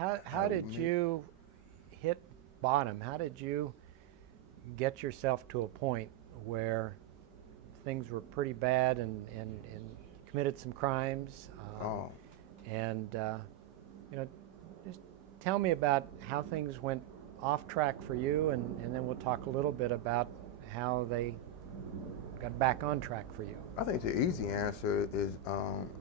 How did you hit bottom? How did you get yourself to a point where things were pretty bad and committed some crimes? Oh, And you know, just tell me about how things went off track for you, and then we'll talk a little bit about how they got back on track for you. I think the easy answer is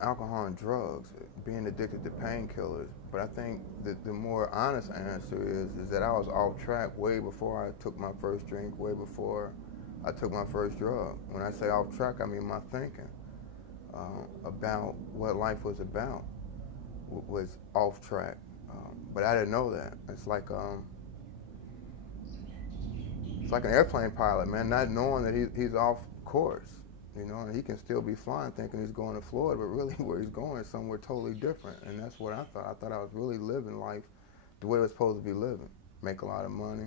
alcohol and drugs, being addicted to painkillers. But I think that the more honest answer is that I was off track way before I took my first drink, way before I took my first drug. When I say off track, I mean my thinking about what life was about was off track. But I didn't know that. It's like an airplane pilot, man, not knowing that he's off course, you know, and he can still be flying thinking he's going to Florida, but really where he's going is somewhere totally different. And that's what I thought. I thought I was really living life the way it was supposed to be living. Make a lot of money,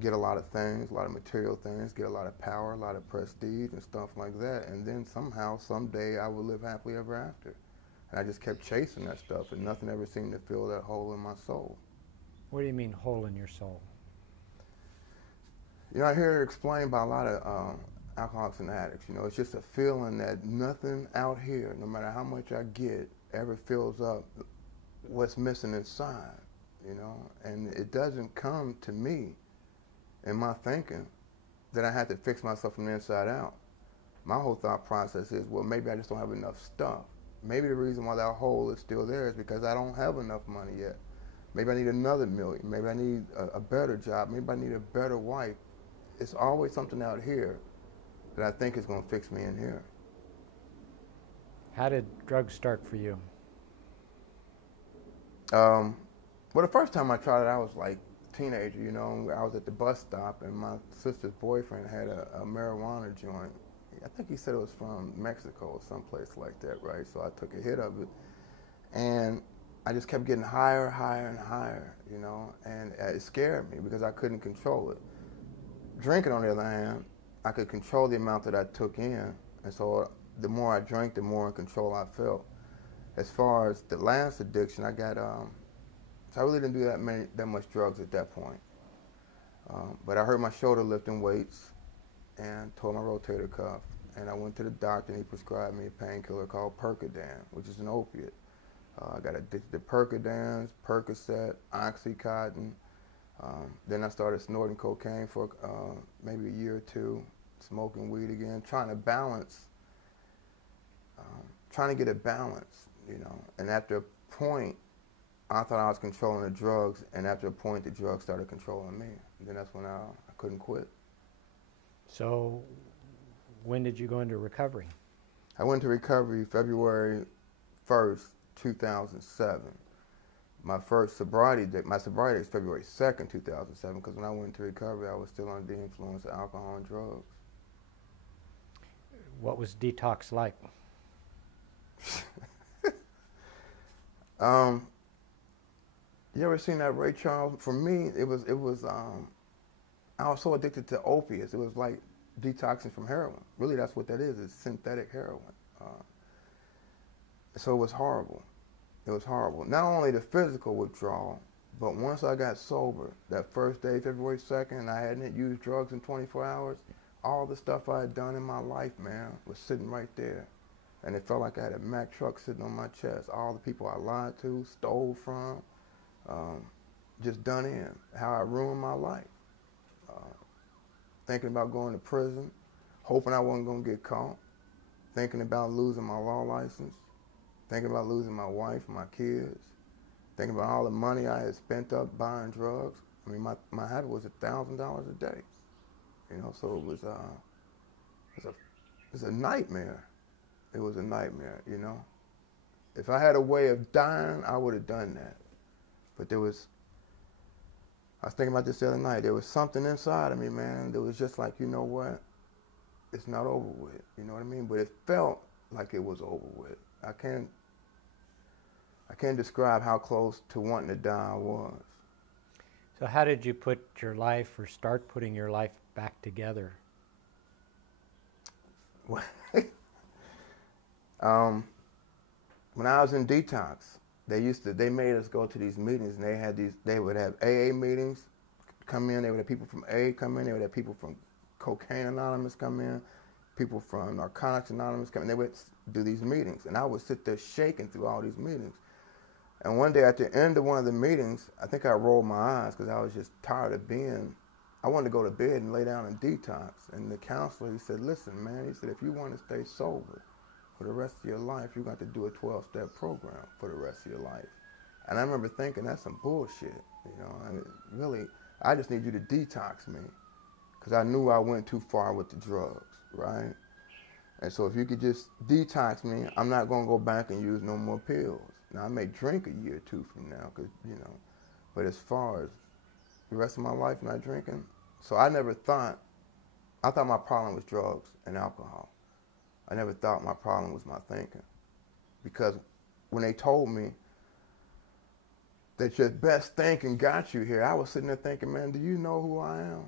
get a lot of things, a lot of material things, get a lot of power, a lot of prestige and stuff like that. And then somehow, someday, I would live happily ever after. And I just kept chasing that stuff, and nothing ever seemed to fill that hole in my soul. What do you mean, hole in your soul? You know, I hear it explained by a lot of alcoholics and addicts. You know, it's just a feeling that nothing out here, no matter how much I get, ever fills up what's missing inside, you know. And it doesn't come to me in my thinking that I had to fix myself from the inside out. My whole thought process is, well, maybe I just don't have enough stuff. Maybe the reason why that hole is still there is because I don't have enough money yet. Maybe I need another million. Maybe I need a better job. Maybe I need a better wife. It's always something out here that I think is going to fix me in here. How did drugs start for you? Well, the first time I tried it, I was like a teenager, you know. I was at the bus stop, and my sister's boyfriend had a marijuana joint. I think he said it was from Mexico or someplace like that, right? So I took a hit of it, and I just kept getting higher, higher, and higher, you know, and it scared me because I couldn't control it. Drinking, on the other hand, I could control the amount that I took in, and so the more I drank, the more in control I felt. As far as the last addiction, I got, so I really didn't do that much drugs at that point. But I hurt my shoulder lifting weights and tore my rotator cuff, and I went to the doctor, and he prescribed me a painkiller called Percodan, which is an opiate. I got addicted to Percodans, Percocet, Oxycontin. Then I started snorting cocaine for maybe a year or two, smoking weed again, trying to balance, trying to get a balance, you know. And after a point, I thought I was controlling the drugs, and after a point, the drugs started controlling me. And then that's when I couldn't quit. So when did you go into recovery? I went to recovery February 1st, 2007. My sobriety is February 2nd, 2007, because when I went to recovery, I was still under the influence of alcohol and drugs. What was detox like? You ever seen that Ray Charles? For me, it was I was so addicted to opiates. It was like detoxing from heroin. Really, that's what that is. It's synthetic heroin. So it was horrible. It was horrible. Not only the physical withdrawal, but once I got sober, that first day, February 2nd, I hadn't used drugs in 24 hours, all the stuff I had done in my life, man, was sitting right there. And it felt like I had a Mack truck sitting on my chest. All the people I lied to, stole from, just done in. How I ruined my life. Thinking about going to prison, hoping I wasn't going to get caught, thinking about losing my law license, thinking about losing my wife, my kids, thinking about all the money I had spent up buying drugs. I mean, my habit was $1,000 a day, you know, so it was a nightmare. It was a nightmare, you know. If I had a way of dying, I would have done that. But I was thinking about this the other night. There was something inside of me, man, that was just like, you know what? It's not over with, you know what I mean? But it felt like it was over with. I can't describe how close to wanting to die I was. So how did you put your life, or start putting your life back together? When I was in detox, they made us go to these meetings, and they would have AA meetings come in, they would have people from AA come in, they would have people from Cocaine Anonymous come in, people from Narcotics Anonymous come in, they would do these meetings, and I would sit there shaking through all these meetings. And one day at the end of one of the meetings, I think I rolled my eyes because I was just tired of I wanted to go to bed and lay down and detox. And the counselor, he said, listen, man, he said, if you want to stay sober for the rest of your life, you're going to have to do a 12-step program for the rest of your life. And I remember thinking, that's some bullshit, you know. I mean, really, I just need you to detox me because I knew I went too far with the drugs, right? And so if you could just detox me, I'm not going to go back and use no more pills. Now, I may drink a year or two from now, cause, you know, but as far as the rest of my life not drinking, so I thought my problem was drugs and alcohol. I never thought my problem was my thinking. Because when they told me that your best thinking got you here, I was sitting there thinking, man, do you know who I am?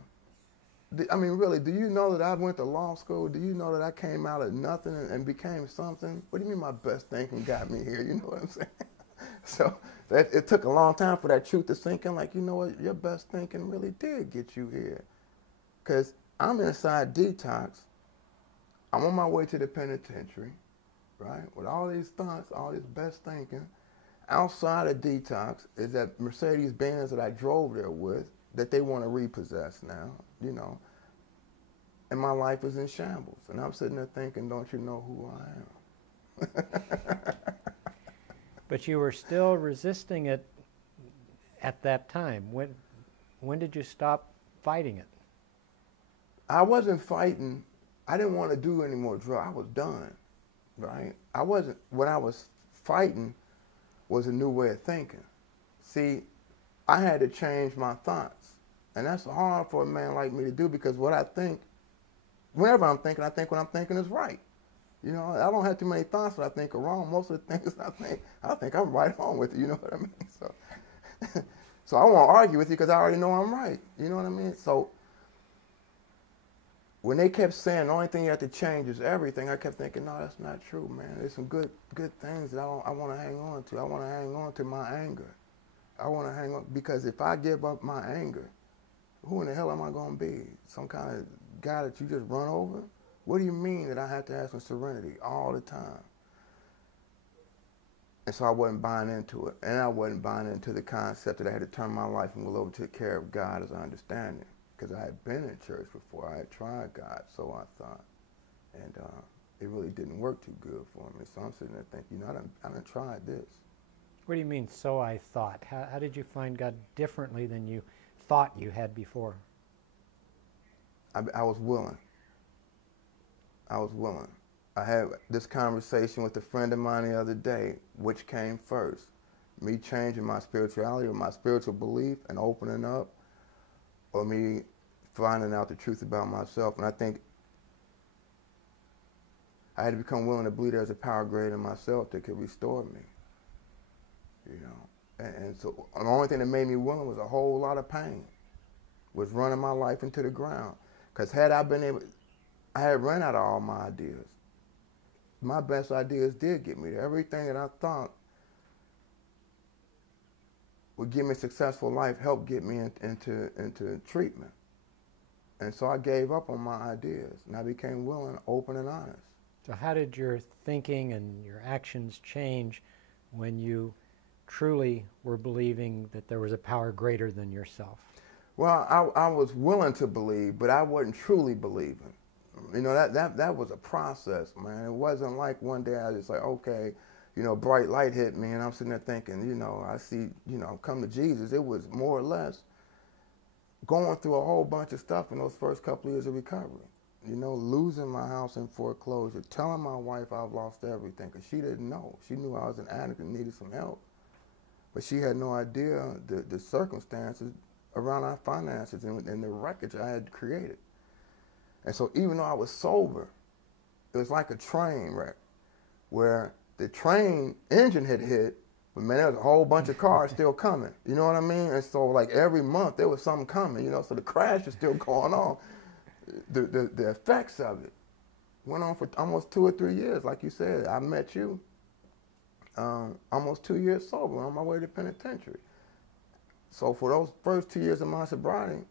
I mean, really, do you know that I went to law school? Do you know that I came out of nothing and became something? What do you mean my best thinking got me here? You know what I'm saying? So it took a long time for that truth to sink in, like, you know what, your best thinking really did get you here. Because I'm inside detox. I'm on my way to the penitentiary, right, with all these thoughts, all this best thinking. Outside of detox is that Mercedes-Benz that I drove there with, that they want to repossess now, you know, and my life is in shambles. And I'm sitting there thinking, don't you know who I am? But you were still resisting it at that time. When did you stop fighting it? I wasn't fighting. I didn't want to do any more drugs. I was done, right? What I was fighting was a new way of thinking. See, I had to change my thoughts. And that's hard for a man like me to do because what I think, whenever I'm thinking, I think what I'm thinking is right. You know, I don't have too many thoughts that I think are wrong. Most of the things I think I'm right on with you know what I mean? So I won't argue with you because I already know I'm right. You know what I mean? So when they kept saying the only thing you have to change is everything, I kept thinking, no, that's not true, man. There's some good things that I want to hang on to. I want to hang on to my anger. I want to hang on because if I give up my anger, who in the hell am I going to be? Some kind of guy that you just run over? What do you mean that I have to have some serenity all the time? And so I wasn't buying into it. And I wasn't buying into the concept that I had to turn my life and go over to the care of God as I understand it. Because I had been in church before. I had tried God, so I thought. And it really didn't work too good for me. So I'm sitting there thinking, you know, I done tried this. What do you mean, so I thought? How did you find God differently than you thought you had before? I was willing. I was willing. I had this conversation with a friend of mine the other day. Which came first? Me changing my spirituality or my spiritual belief and opening up, or me finding out the truth about myself? And I think I had to become willing to believe there's a power greater than myself that could restore me. You know, and so the only thing that made me willing was a whole lot of pain, was running my life into the ground. Because had I been able, I had run out of all my ideas. My best ideas did get me there. Everything that I thought would give me a successful life helped get me into treatment. And so I gave up on my ideas, and I became willing, open, and honest. So how did your thinking and your actions change when you truly were believing that there was a power greater than yourself? Well, I was willing to believe, but I wasn't truly believing. You know, that was a process, man. It wasn't like one day I was just like, okay, you know, bright light hit me, and I'm sitting there thinking, you know, I see, you know, come to Jesus. It was more or less going through a whole bunch of stuff in those first couple of years of recovery. You know, losing my house in foreclosure, telling my wife I've lost everything, because she didn't know. She knew I was an addict and needed some help. But she had no idea the circumstances around our finances and the wreckage I had created. And so even though I was sober, it was like a train wreck where the train engine had hit, but man, there was a whole bunch of cars still coming. You know what I mean? And so like every month there was something coming, you know, so the crash is still going on. The effects of it went on for almost 2 or 3 years. Like you said, I met you. almost 2 years sober on my way to penitentiary. So for those first 2 years of my sobriety,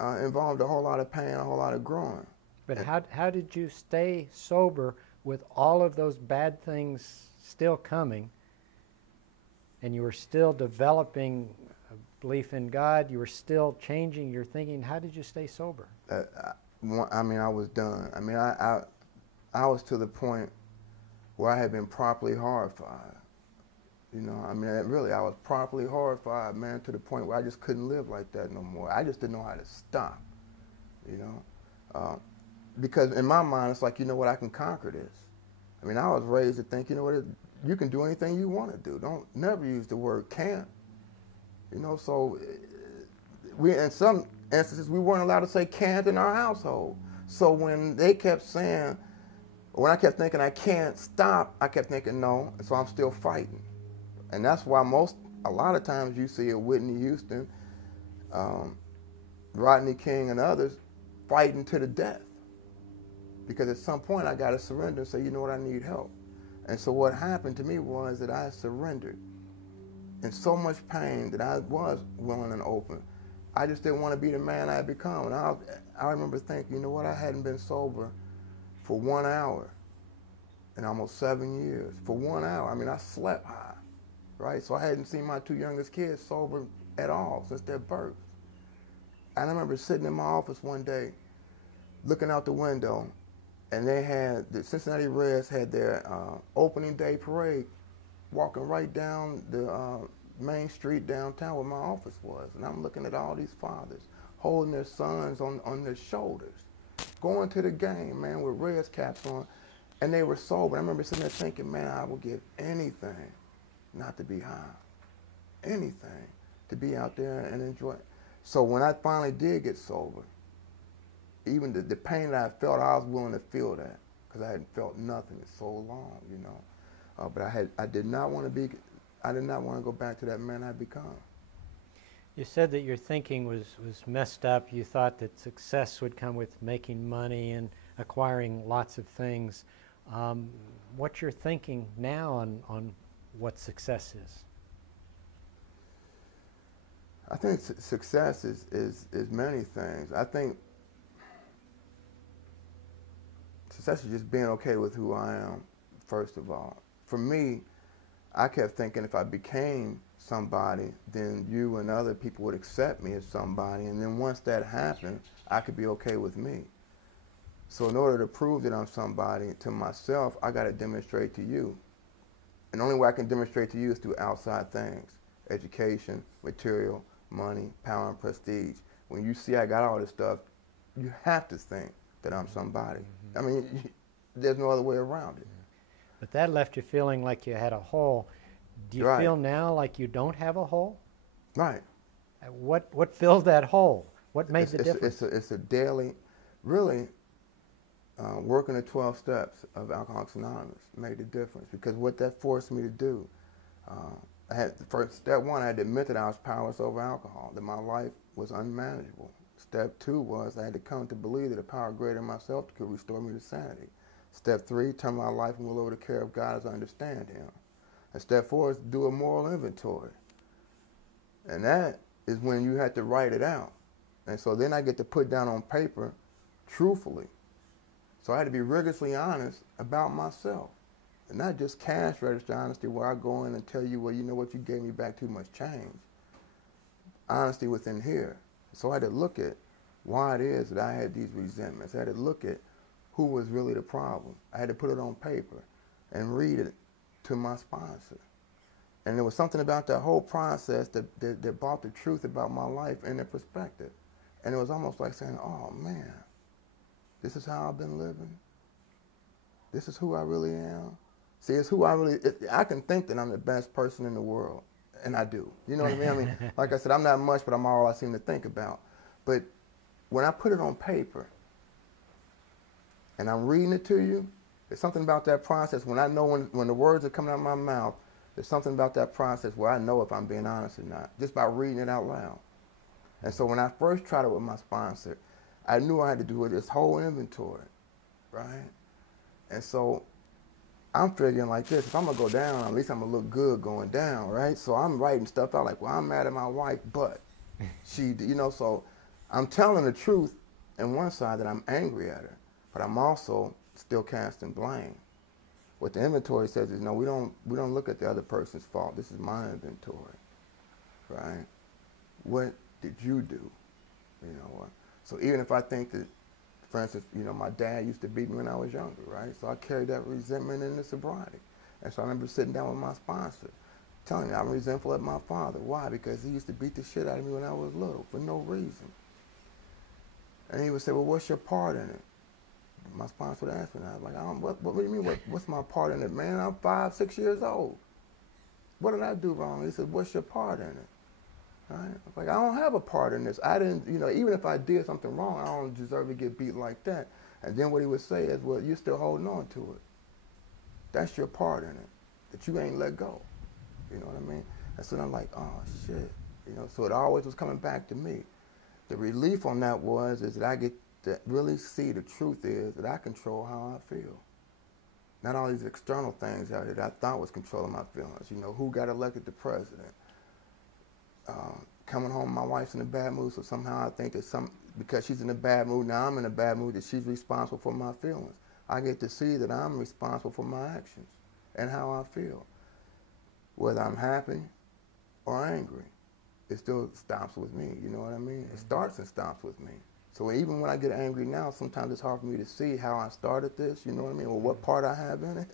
involved a whole lot of pain, a whole lot of growing. But how did you stay sober with all of those bad things still coming, and you were still developing a belief in God, you were still changing your thinking? How did you stay sober? I mean, I was done. I mean, I was to the point where I had been properly horrified. You know, I mean, really, I was properly horrified, man, to the point where I just couldn't live like that no more. I just didn't know how to stop, you know. Because in my mind, it's like, you know what, I can conquer this. I mean, I was raised to think, you know what, you can do anything you want to do. Don't never use the word can't. You know, so we, in some instances, we weren't allowed to say can't in our household. So when they kept saying, when I kept thinking I can't stop, I kept thinking no, so I'm still fighting. And that's why a lot of times you see a Whitney Houston, Rodney King and others fighting to the death. Because at some point I got to surrender and say, you know what, I need help. And so what happened to me was that I surrendered in so much pain that I was willing and open. I just didn't want to be the man I had become. And I remember thinking, you know what, I hadn't been sober for 1 hour in almost 7 years. For 1 hour, I mean, I slept high, right? So I hadn't seen my 2 youngest kids sober at all since their birth. And I remember sitting in my office one day, looking out the window, and they had, the Cincinnati Reds had their opening day parade walking right down the main street downtown where my office was. And I'm looking at all these fathers holding their sons on their shoulders, going to the game, man, with Reds caps on, and they were sober. I remember sitting there thinking, man, I would give anything not to be high, anything to be out there and enjoy it. So when I finally did get sober, even the pain that I felt, I was willing to feel that because I hadn't felt nothing in so long, you know. But I did not want to go back to that man I'd become. You said that your thinking was messed up. You thought that success would come with making money and acquiring lots of things. What's your thinking now on what success is? I think success is many things. I think success is just being okay with who I am, first of all. For me, I kept thinking if I became somebody, then you and other people would accept me as somebody, and then once that happened, I could be okay with me. So in order to prove that I'm somebody to myself, I got to demonstrate to you. And the only way I can demonstrate to you is through outside things: education, material, money, power, and prestige. When you see I got all this stuff, you have to think that I'm somebody. Mm-hmm. I mean, there's no other way around it. But that left you feeling like you had a hole. Do you feel now like you don't have a hole? Right. What filled that hole? What made the difference? It's a daily, really, working the 12 steps of Alcoholics Anonymous made the difference, because what that forced me to do, step one, I had to admit that I was powerless over alcohol, that my life was unmanageable. Step two was I had to come to believe that a power greater than myself could restore me to sanity. Step three, turn my life and will over the care of God as I understand Him. And step four is do a moral inventory. And that is when you have to write it out. And so then I get to put down on paper truthfully. So I had to be rigorously honest about myself. And not just cash register honesty where I go in and tell you, well, you know what, you gave me back too much change. Honesty within here. So I had to look at why it is that I had these resentments. I had to look at who was really the problem. I had to put it on paper and read it to my sponsor. And there was something about that whole process that brought the truth about my life into perspective. And it was almost like saying, oh man, this is how I've been living. This is who I really am. See, it's who I really, I can think that I'm the best person in the world, and I do. You know what I mean? I mean, like I said, I'm not much, but I'm all I seem to think about. But when I put it on paper and I'm reading it to you, there's something about that process when I know when the words are coming out of my mouth, there's something about that process where I know if I'm being honest or not, just by reading it out loud. And so when I first tried it with my sponsor, I knew I had to do this whole inventory, right? And so I'm figuring like this, if I'm gonna go down, at least I'm gonna look good going down, right? So I'm writing stuff out like, well, I'm mad at my wife, but she, you know, so I'm telling the truth in one side that I'm angry at her, but I'm also still casting blame. What the inventory says is, no, we don't look at the other person's fault. This is my inventory, right? What did you do? You know, so even if I think that, for instance, you know, my dad used to beat me when I was younger, right? So I carried that resentment into sobriety. And so I remember sitting down with my sponsor, telling me I'm resentful at my father. Why? Because he used to beat the shit out of me when I was little for no reason. And he would say, well, what's your part in it? My sponsor would ask me, and I was like, what do you mean, what's my part in it, man? I'm 5, 6 years old. What did I do wrong? He said, what's your part in it? Right? I was like, I don't have a part in this. I didn't, you know, even if I did something wrong, I don't deserve to get beat like that. And then what he would say is, well, you're still holding on to it. That's your part in it, that you ain't let go. You know what I mean? And so I'm like, oh, shit. You know, so it always was coming back to me. The relief on that is that I get to really see the truth is that I control how I feel. Not all these external things out there that I thought was controlling my feelings. You know, who got elected to president? Coming home, my wife's in a bad mood, so somehow I think that because she's in a bad mood, now I'm in a bad mood, that she's responsible for my feelings. I get to see that I'm responsible for my actions and how I feel. Whether I'm happy or angry, it still stops with me, you know what I mean? It starts and stops with me. So even when I get angry now, sometimes it's hard for me to see how I started this, you know what I mean, or what part I have in it.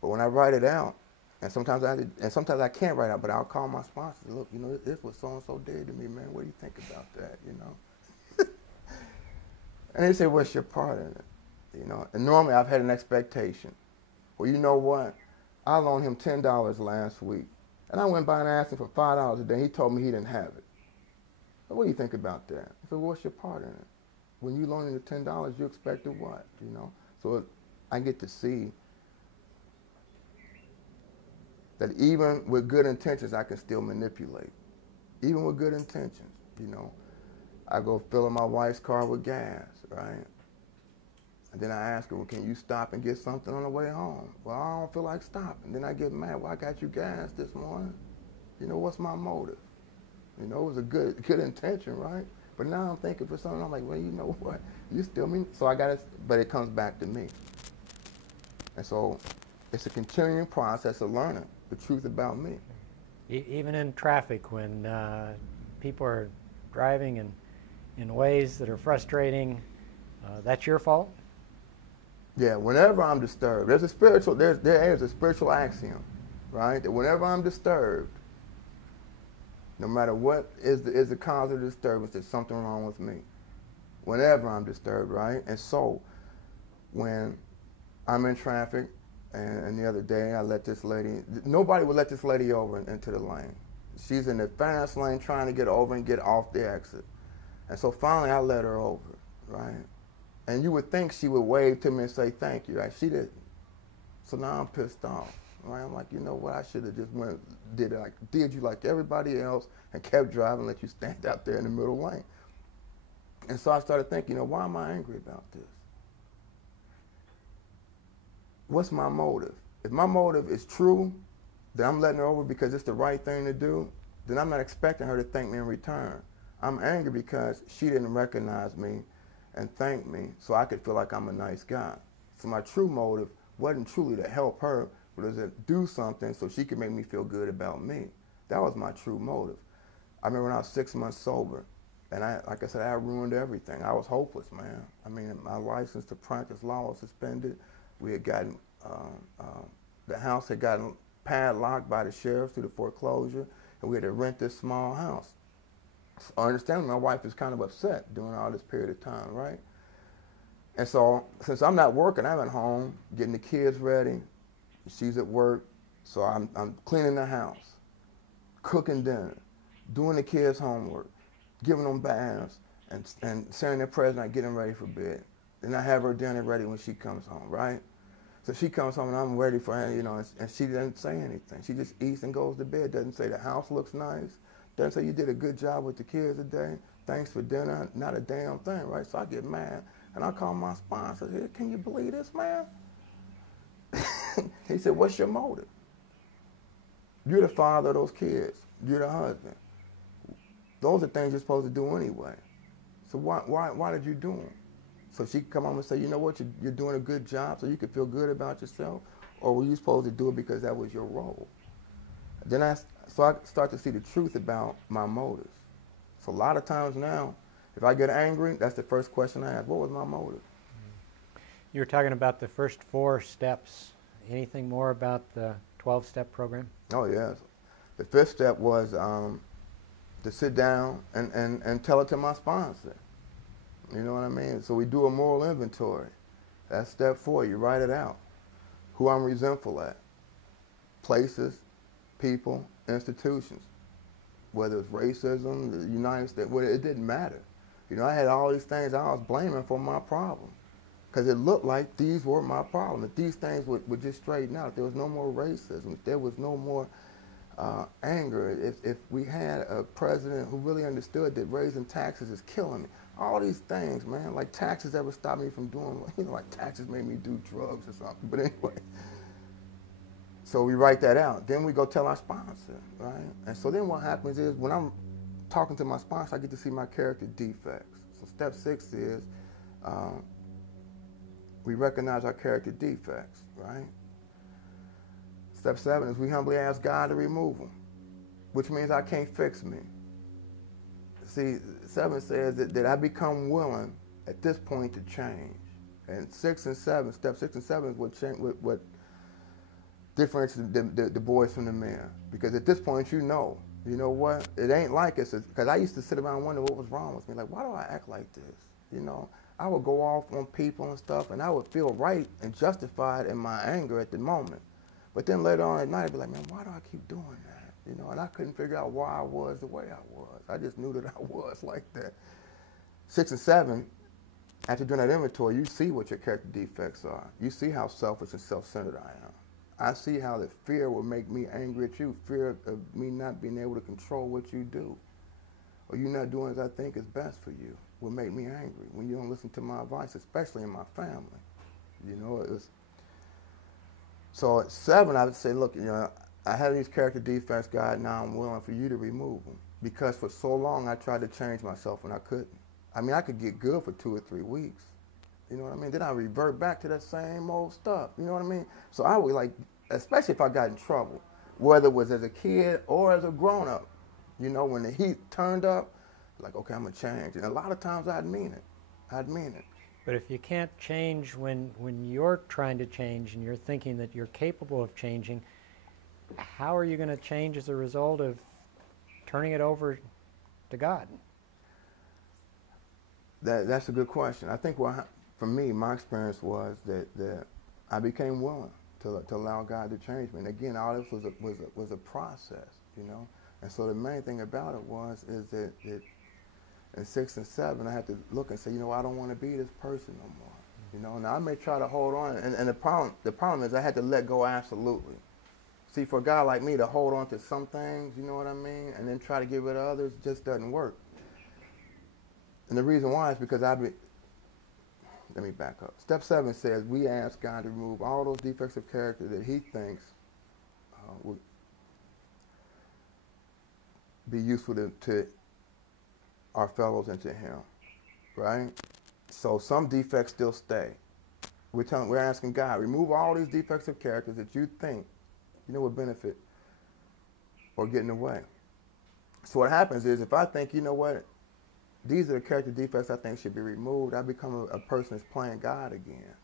But when I write it out, and sometimes I can't write out, but I'll call my sponsor. Look, you know, this what so-and-so did to me, man. What do you think about that, you know? And they say, what's your part in it? You know, and normally I've had an expectation. Well, you know what? I loaned him $10 last week, and I went by and asked him for $5 a day. He told me he didn't have it. So what do you think about that? I said, well, what's your part in it? When you loaned him the $10, you expected what, you know? So I get to see that even with good intentions, I can still manipulate. Even with good intentions, you know. I go fill up my wife's car with gas, right? And then I ask her, well, can you stop and get something on the way home? Well, I don't feel like stopping. Then I get mad, well, I got you gas this morning. You know, what's my motive? You know, it was a good intention, right? But now I'm thinking for something, I'm like, well, you know what? You still mean, so I got it, but it comes back to me. And so it's a continuing process of learning the truth about me. Even in traffic, when people are driving in ways that are frustrating, that's your fault? Yeah, whenever I'm disturbed, there is a spiritual axiom, right? That whenever I'm disturbed, no matter what is the cause of the disturbance, there's something wrong with me. Whenever I'm disturbed, right? And so when I'm in traffic, and the other day I let this lady, nobody would let this lady over into the lane. She's in the fast lane trying to get over and get off the exit. And so finally I let her over, right? And you would think she would wave to me and say thank you, right? She didn't. So now I'm pissed off, right? I'm like, you know what, I should have just did you like everybody else and kept driving, let you stand out there in the middle lane. And so I started thinking, you know, why am I angry about this? What's my motive? If my motive is true, that I'm letting her over because it's the right thing to do, then I'm not expecting her to thank me in return. I'm angry because she didn't recognize me and thank me so I could feel like I'm a nice guy. So my true motive wasn't truly to help her, but it was to do something so she could make me feel good about me. That was my true motive. I remember when I was 6 months sober, and like I said, I ruined everything. I was hopeless, man. I mean, my license to practice law was suspended. We had gotten, the house had gotten padlocked by the sheriff through the foreclosure, and we had to rent this small house. So I understand my wife is kind of upset during all this period of time, right? And so since I'm not working, I'm at home getting the kids ready. She's at work, so I'm cleaning the house, cooking dinner, doing the kids' homework, giving them baths, and sharing their present, getting ready for bed. Then I have her dinner ready when she comes home, right? So she comes home and I'm ready for her, you know, and she doesn't say anything. She just eats and goes to bed, doesn't say the house looks nice, doesn't say you did a good job with the kids today, thanks for dinner, not a damn thing, right? So I get mad and I call my sponsor, I say, can you believe this, man? He said, what's your motive? You're the father of those kids. You're the husband. Those are things you're supposed to do anyway. So why did you do them? So she could come home and say, you know what, you're doing a good job so you could feel good about yourself? Or were you supposed to do it because that was your role? Then I start to see the truth about my motives. So a lot of times now, if I get angry, that's the first question I ask. What was my motive? You were talking about the first 4 steps. Anything more about the 12-step program? Oh, yes. The 5th step was to sit down and tell it to my sponsor. You know what I mean? So we do a moral inventory. That's step 4. You write it out. Who I'm resentful at. Places, people, institutions. Whether it's racism, the United States, it didn't matter. You know, I had all these things I was blaming for my problem. Because it looked like these were my problem. If these things would just straighten out, if there was no more racism, if there was no more anger, if we had a president who really understood that raising taxes is killing me. All these things, man, like taxes ever stopped me from doing, like taxes made me do drugs or something. But anyway, so we write that out. Then we go tell our sponsor, right? And so then what happens is when I'm talking to my sponsor, I get to see my character defects. So step 6 is we recognize our character defects, right? Step 7 is we humbly ask God to remove them, which means I can't fix me. See, 7 says that I become willing at this point to change. And 6 and 7, step 6 and 7 is what differentiates the boys from the men. Because at this point, you know what? It ain't like it's, because I used to sit around and wonder what was wrong with me. Like, why do I act like this? You know, I would go off on people and stuff, and I would feel right and justified in my anger at the moment. But then later on at night, I'd be like, man, why do I keep doing that? You know, and I couldn't figure out why I was the way I was. I just knew that I was like that. 6 and 7, after doing that inventory, you see what your character defects are. You see how selfish and self-centered I am. I see how the fear will make me angry at you, fear of me not being able to control what you do, or you not doing as I think is best for you will make me angry when you don't listen to my advice, especially in my family. You know, so at 7, I would say, look, you know, I have these character defects, God, now I'm willing for you to remove them. Because for so long I tried to change myself and I couldn't. I mean, I could get good for 2 or 3 weeks. You know what I mean? Then I revert back to that same old stuff. You know what I mean? So I would like, especially if I got in trouble, whether it was as a kid or as a grown-up, you know, when the heat turned up, like, okay, I'm going to change. And a lot of times I'd mean it. I'd mean it. But if you can't change when you're trying to change and you're thinking that you're capable of changing, how are you going to change as a result of turning it over to God? That's a good question. I think for me, my experience was that I became willing to allow God to change me. And again, all this was a process, you know. And so the main thing about it is that in 6 and 7, I had to look and say, you know, I don't want to be this person no more. You know, now I may try to hold on, and the problem is I had to let go absolutely. See, for a guy like me to hold on to some things, you know what I mean, and then try to get rid of others just doesn't work. And the reason why is because let me back up. Step 7 says we ask God to remove all those defects of character that he thinks would be useful to our fellows and to him, right? So some defects still stay. We're asking God, remove all these defects of character that you think, you know, would benefit or get in the way. So what happens is if I think, you know what, these are the character defects I think should be removed, I become a person that's playing God again,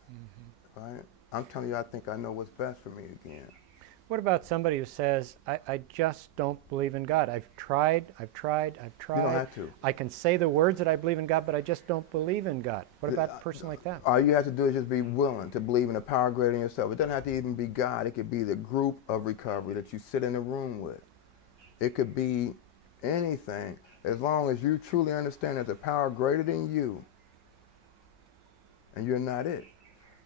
right? I'm telling you, I think I know what's best for me again. What about somebody who says, I just don't believe in God. I've tried. You don't have to. I can say the words that I believe in God, but I just don't believe in God. What about a person like that? All you have to do is just be willing to believe in a power greater than yourself. It doesn't have to even be God. It could be the group of recovery that you sit in a room with. It could be anything. As long as you truly understand there's a power greater than you and you're not it.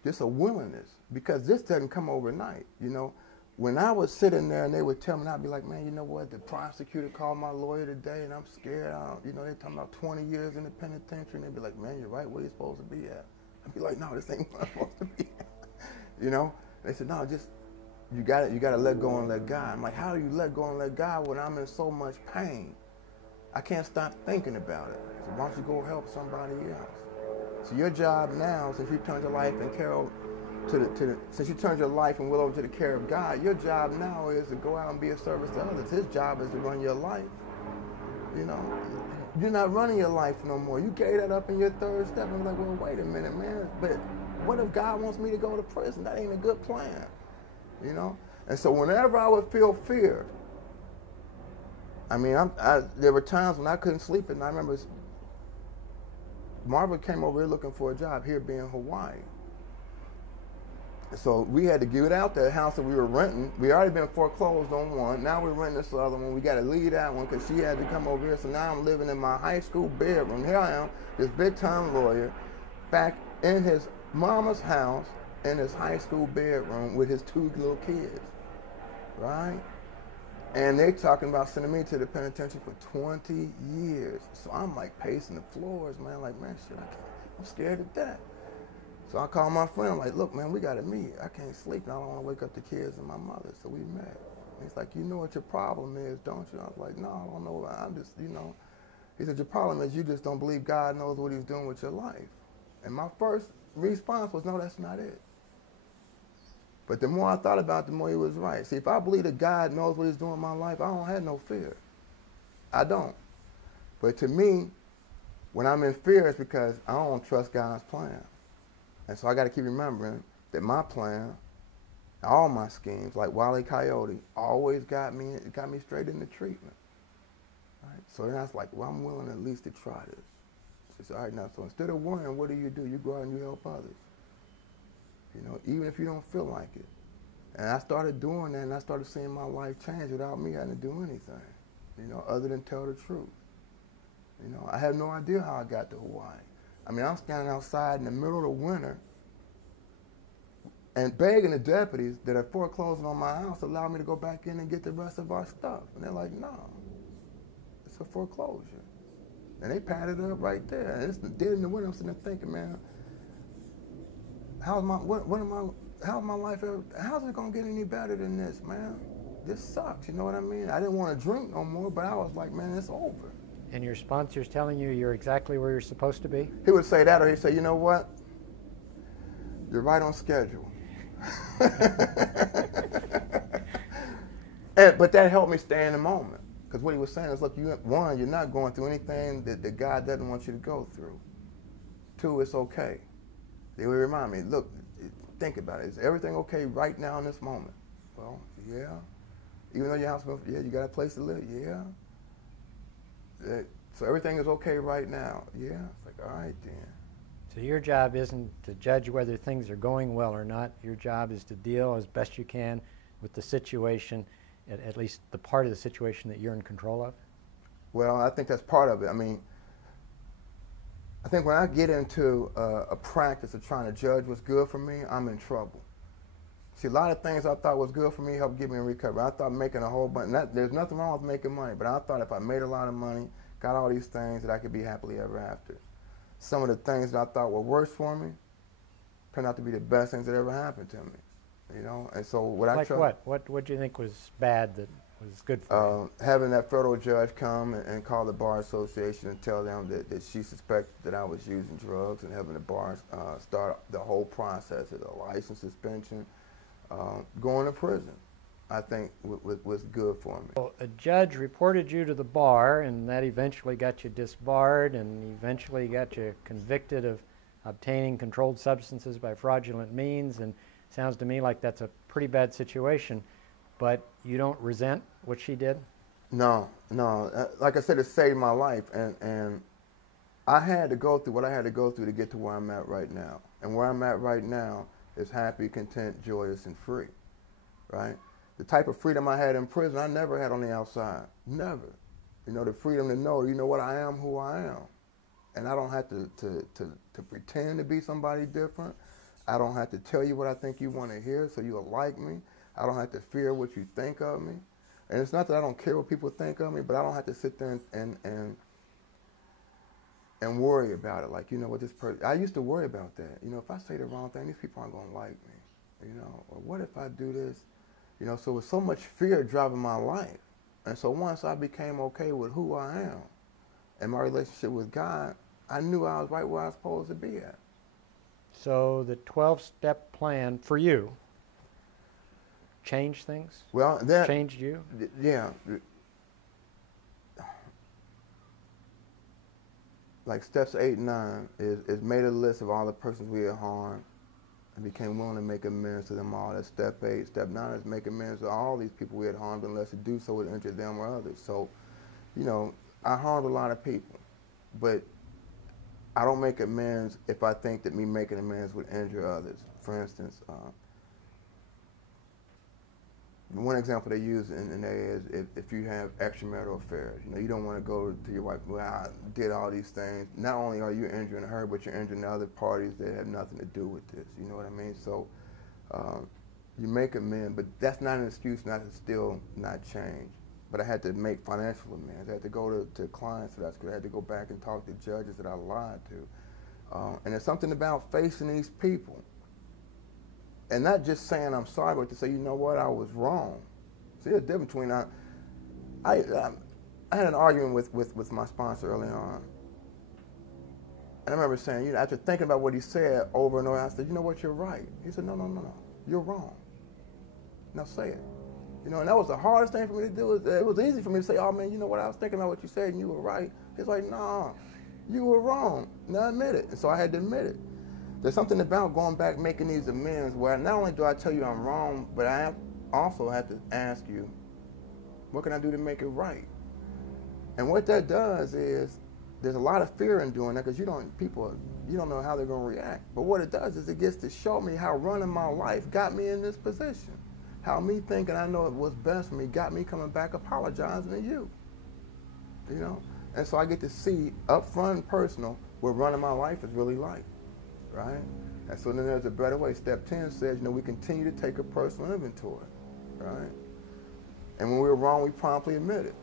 Just a willingness. Because this doesn't come overnight, you know. When I was sitting there and they would tell me, I'd be like, man, you know what? The prosecutor called my lawyer today and I'm scared. You know, they're talking about 20 years in the penitentiary. And they'd be like, man, you're right where you're supposed to be at. I'd be like, no, this ain't where I'm supposed to be at. You know? They said, no, just, you gotta let go and let God. I'm like, how do you let go and let God when I'm in so much pain? I can't stop thinking about it. So why don't you go help somebody else? So your job now, since you turned your life and care since you turned your life and will over to the care of God, your job now is to go out and be of service to others. His job is to run your life. You know, you're not running your life no more. You gave that up in your third step and like, well, wait a minute, man. But what if God wants me to go to prison? That ain't a good plan. You know? And so whenever I would feel fear, I mean, there were times when I couldn't sleep, and I remember Marva came over here looking for a job here being Hawaii. So we had to get out that house that we were renting. We already been foreclosed on one. Now we're renting this other one. We got to leave that one because she had to come over here. So now I'm living in my high school bedroom. Here I am, this big-time lawyer, back in his mama's house in his high school bedroom with his 2 little kids, right? And they talking about sending me to the penitentiary for 20 years. So I'm like pacing the floors, man. Like, man, shit, I'm scared to death. So I called my friend. I'm like, look, man, we got to meet. I can't sleep, and I don't want to wake up the kids and my mother. So we met. And he's like, you know what your problem is, don't you? I was like, no, I don't know. I'm just, you know. He said, your problem is you just don't believe God knows what he's doing with your life. And my first response was, no, that's not it. But the more I thought about it, the more he was right. See, if I believe that God knows what he's doing in my life, I don't have no fear. I don't. But to me, when I'm in fear, it's because I don't trust God's plan. And so I got to keep remembering that my plan, all my schemes, like Wile E. Coyote, always got me straight into treatment. Right? So then I was like, well, I'm willing at least to try this. She said, all right, now, so instead of worrying, what do? You go out and you help others. You know, even if you don't feel like it. And I started doing that, and I started seeing my life change without me having to do anything, you know, other than tell the truth. You know, I had no idea how I got to Hawaii. I mean, I'm standing outside in the middle of the winter and begging the deputies that are foreclosing on my house to allow me to go back in and get the rest of our stuff. And they're like, no, it's a foreclosure. And they padded it up right there. And it's dead in the winter. I'm sitting there thinking, man, how's my life ever, how's it gonna get any better than this, man? This sucks, you know what I mean? I didn't want to drink no more, but I was like, man, it's over. And your sponsor's telling you you're exactly where you're supposed to be? He would say that, or he'd say, you know what? You're right on schedule. But that helped me stay in the moment. Because what he was saying is, look, one, you're not going through anything that God doesn't want you to go through. 2, it's okay. They would remind me, look, think about it. Is everything okay right now in this moment? Well, yeah. Even though your house, yeah, you got a place to live? Yeah. So everything is okay right now? Yeah. It's like, all right then. So your job isn't to judge whether things are going well or not. Your job is to deal as best you can with the situation, at least the part of the situation that you're in control of? Well, I think that's part of it. I mean, I think when I get into a practice of trying to judge what's good for me, I'm in trouble. See, a lot of things I thought was good for me helped get me in recovery. I thought making a whole bunch, there's nothing wrong with making money, but I thought if I made a lot of money, got all these things, that I could be happily ever after. Some of the things that I thought were worse for me turned out to be the best things that ever happened to me, you know? And so what I tried... Like what? What do you think was bad that was good for you? Having that federal judge come and call the Bar Association and tell them that she suspected that I was using drugs, and having the bar start the whole process of the license suspension, going to prison, I think was good for me. Well, a judge reported you to the bar, and that eventually got you disbarred and eventually got you convicted of obtaining controlled substances by fraudulent means, and sounds to me like that's a pretty bad situation. But you don't resent what she did? No. Like I said, it saved my life, and I had to go through what I had to go through to get to where I'm at right now. And where I'm at right now is happy, content, joyous, and free, right? The type of freedom I had in prison, I never had on the outside. Never. You know, the freedom to know, you know what, I am who I am. And I don't have to pretend to be somebody different. I don't have to tell you what I think you want to hear so you'll like me. I don't have to fear what you think of me. And it's not that I don't care what people think of me, but I don't have to sit there and worry about it. Like, you know what, this person, I used to worry about that. You know, if I say the wrong thing, these people aren't going to like me. you know, or what if I do this? You know, so with so much fear driving my life. And so once I became okay with who I am and my relationship with God, I knew I was right where I was supposed to be at. So the 12-step plan for you changed things? Well, that changed you? Yeah. Like steps 8 and 9 is made a list of all the persons we had harmed and became willing to make amends to them all. That's step 8. Step 9 is make amends to all these people we had harmed unless to do so would injure them or others. So, you know, I harmed a lot of people, but I don't make amends if I think that me making amends would injure others. For instance, one example they use in there is if you have extramarital affairs. You know, you don't want to go to your wife, well, I did all these things. Not only are you injuring her, but you're injuring the other parties that have nothing to do with this. You know what I mean? So you make amends, but that's not an excuse not to still not change. But I had to make financial amends. I had to go to clients that I was good. I had to go back and talk to judges that I lied to. And there's something about facing these people. And not just saying I'm sorry, but to say, you know what, I was wrong. See, there's a difference between I had an argument with my sponsor early on. And I remember saying, you know, after thinking about what he said over and over, I said, you know what, you're right. He said, no, you're wrong. Now say it. You know, and that was the hardest thing for me to do. It was easy for me to say, oh man, you know what, I was thinking about what you said and you were right. He's like, no, you were wrong. Now admit it. And so I had to admit it. There's something about going back, making these amends where not only do I tell you I'm wrong, but I also have to ask you, what can I do to make it right? And what that does is, there's a lot of fear in doing that because you don't know how they're going to react. But what it does is it gets to show me how running my life got me in this position. How me thinking I know it was best for me got me coming back apologizing to you. You know? And so I get to see up front and personal what running my life is really like. Right? And so then there's a better way. Step 10 says, you know, we continue to take a personal inventory, right? And when we're wrong, we promptly admit it.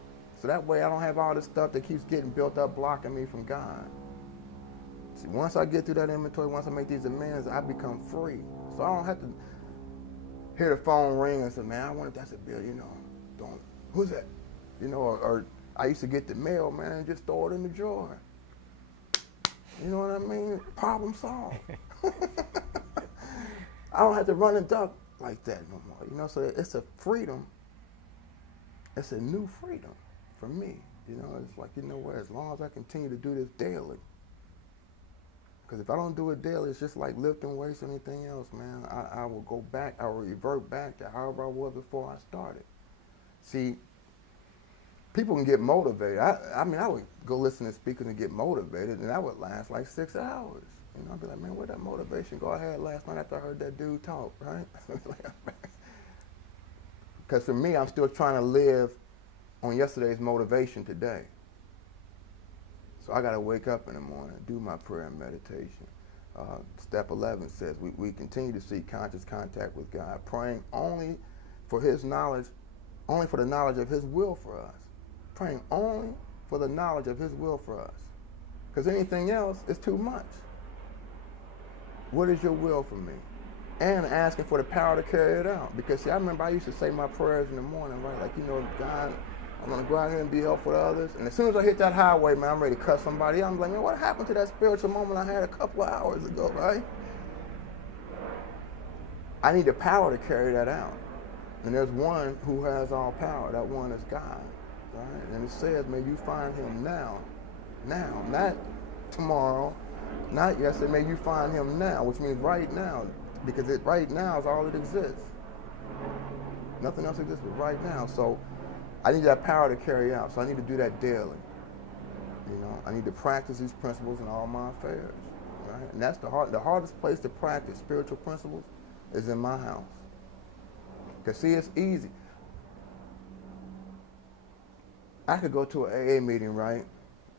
So that way I don't have all this stuff that keeps getting built up, blocking me from God. See, once I get through that inventory, once I make these amends, I become free. So I don't have to hear the phone ring and say, man, I wonder if that's a bill, you know, who's that? You know, or I used to get the mail, man, and just throw it in the drawer. You know what I mean? Problem solved. I don't have to run and duck like that no more. You know, so it's a freedom. It's a new freedom for me. You know, it's like, you know what, as long as I continue to do this daily. Because if I don't do it daily, it's just like lifting weights or anything else, man. I will go back, I will revert back to however I was before I started. See, people can get motivated. I mean, I would go listen to speakers and get motivated, and that would last like 6 hours. You know, I'd be like, man, where'd that motivation go I had last night after I heard that dude talk, right? Because for me, I'm still trying to live on yesterday's motivation today. So I got to wake up in the morning, do my prayer and meditation. Step 11 says we continue to seek conscious contact with God, praying only for His knowledge, only for the knowledge of His will for us. Praying only for the knowledge of His will for us. Because anything else is too much. What is your will for me? And asking for the power to carry it out. Because see, I remember I used to say my prayers in the morning, right? Like, you know, God, I'm going to go out here and be helpful to others. And as soon as I hit that highway, man, I'm ready to cut somebody out. I'm like, man, what happened to that spiritual moment I had a couple of hours ago, right? I need the power to carry that out. And there's one who has all power. That one is God. Right? And it says, may you find Him now, not tomorrow, not yesterday. May you find Him now, which means right now, because right now is all that exists. Nothing else exists but right now. So I need that power to carry out. So I need to do that daily. You know, I need to practice these principles in all my affairs. Right? And that's the hardest place to practice spiritual principles is in my house. Because see, it's easy. I could go to an AA meeting, right,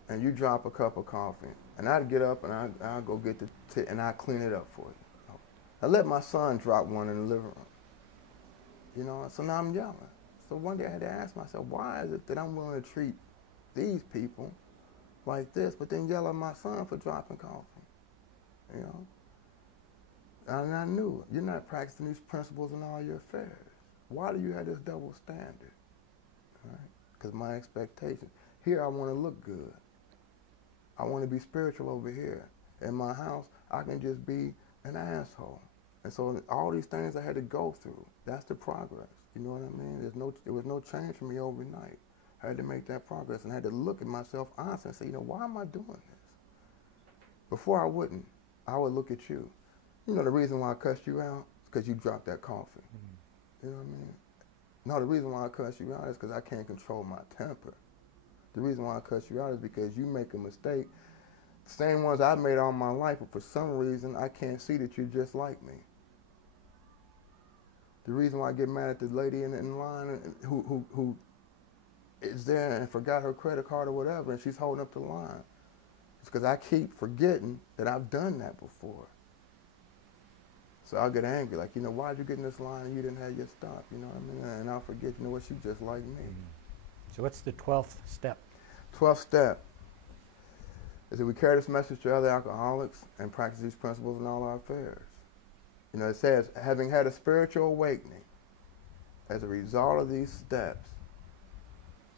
and you drop a cup of coffee, and I'd get up and I'd go get the tit and I'd clean it up for you. I let my son drop one in the living room. You know, so now I'm yelling. So one day I had to ask myself, why is it that I'm willing to treat these people like this, but then yell at my son for dropping coffee? You know, And I knew, you're not practicing these principles in all your affairs. Why do you have this double standard? Right? Because my expectations. Here I want to look good. I want to be spiritual over here. In my house, I can just be an asshole. And so all these things I had to go through, that's the progress. You know what I mean? There was no change for me overnight. I had to make that progress, and I had to look at myself honestly and say, why am I doing this? Before I wouldn't. I would look at you. The reason why I cussed you out is because you dropped that coffee. You know what I mean? No, the reason why I cuss you out is because I can't control my temper. The reason why I cuss you out is because you make a mistake, the same ones I've made all my life, but for some reason I can't see that you're just like me. The reason why I get mad at the lady in line who is there and forgot her credit card or whatever, and she's holding up the line, it's because I keep forgetting that I've done that before. So I'll get angry, like, why'd you get in this line and you didn't have your stop? You know what I mean? And I'll forget, what, she's just like me. So what's the 12th step? 12th step is that we carry this message to other alcoholics and practice these principles in all our affairs. It says, having had a spiritual awakening as a result of these steps,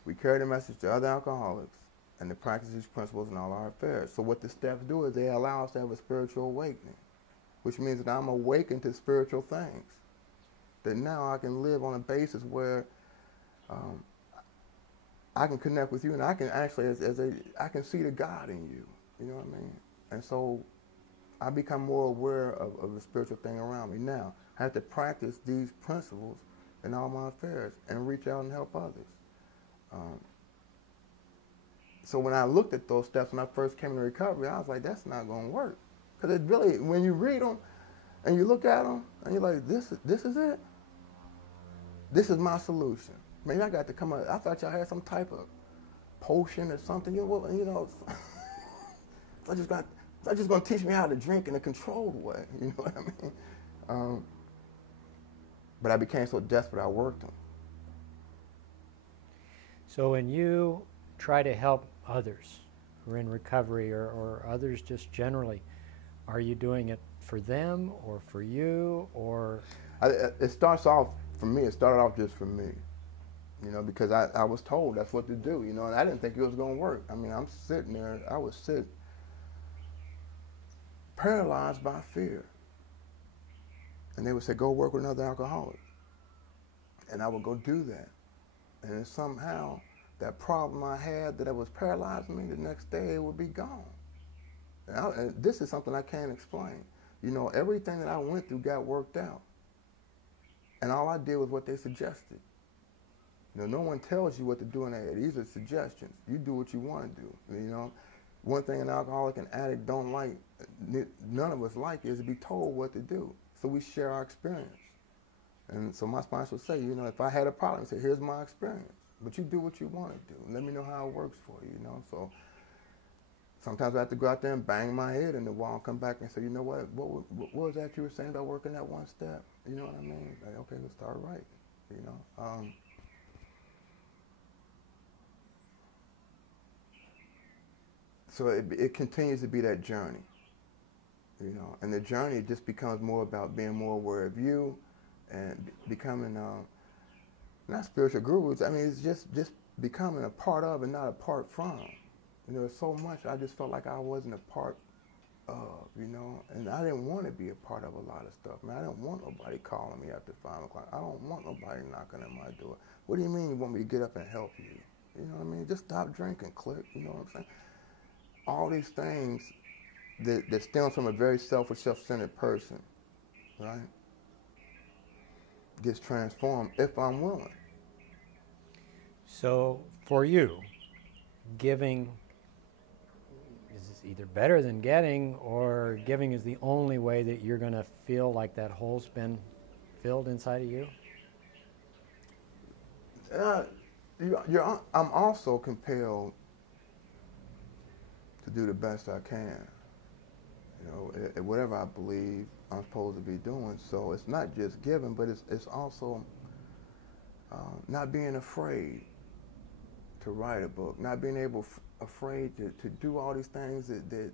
we carry the message to other alcoholics and to practice these principles in all our affairs. So what the steps do is they allow us to have a spiritual awakening, which means that I'm awakened to spiritual things. That now I can live on a basis where I can connect with you, and I can actually, I can see the God in you. You know what I mean? And so I become more aware of the spiritual thing around me. Now, I have to practice these principles in all my affairs and reach out and help others. So when I looked at those steps when I first came into recovery, I was like, that's not going to work. Because it really, when you read them and you look at them and you're like, this is it. This is my solution. Maybe I got to come up. I thought y'all had some type of potion or something. I just going to teach me how to drink in a controlled way. You know what I mean? But I became so desperate, I worked them. So when you try to help others who are in recovery or others just generally, are you doing it for them or for you, or? It starts off, for me, it started off just for me. Because I was told that's what to do, and I didn't think it was going to work. I mean, I'm sitting there, I would sit paralyzed by fear. And they would say, go work with another alcoholic. And I would go do that. And then somehow, that problem I had that was paralyzing me, the next day it would be gone. And this is something I can't explain. Everything that I went through got worked out. And all I did was what they suggested. No one tells you what to do in that. These are suggestions. You do what you want to do. One thing an alcoholic and addict don't like, none of us like, is to be told what to do. So we share our experience. And so my sponsor would say, if I had a problem, I'd say, here's my experience. But you do what you want to do. Let me know how it works for you, So sometimes I have to go out there and bang my head in the wall and come back and say, what was that you were saying about working that one step? You know what I mean? Like, okay, let's start right, So it continues to be that journey, and the journey just becomes more about being more aware of you and becoming, not spiritual gurus, I mean, it's just becoming a part of and not a part from. There's so much I just felt like I wasn't a part of, and I didn't want to be a part of a lot of stuff. I didn't want nobody calling me after 5 o'clock. I don't want nobody knocking at my door. What do you mean you want me to get up and help you? You know what I mean? Just stop drinking, click, you know what I'm saying? All these things that stem from a very selfish, self-centered person, right, gets transformed if I'm willing. So for you, giving is either better than getting, or giving is the only way that you're going to feel like that hole's been filled inside of you? I'm also compelled to do the best I can, whatever I believe I'm supposed to be doing. So it's not just giving, but it's also not being afraid to write a book, not being afraid to do all these things that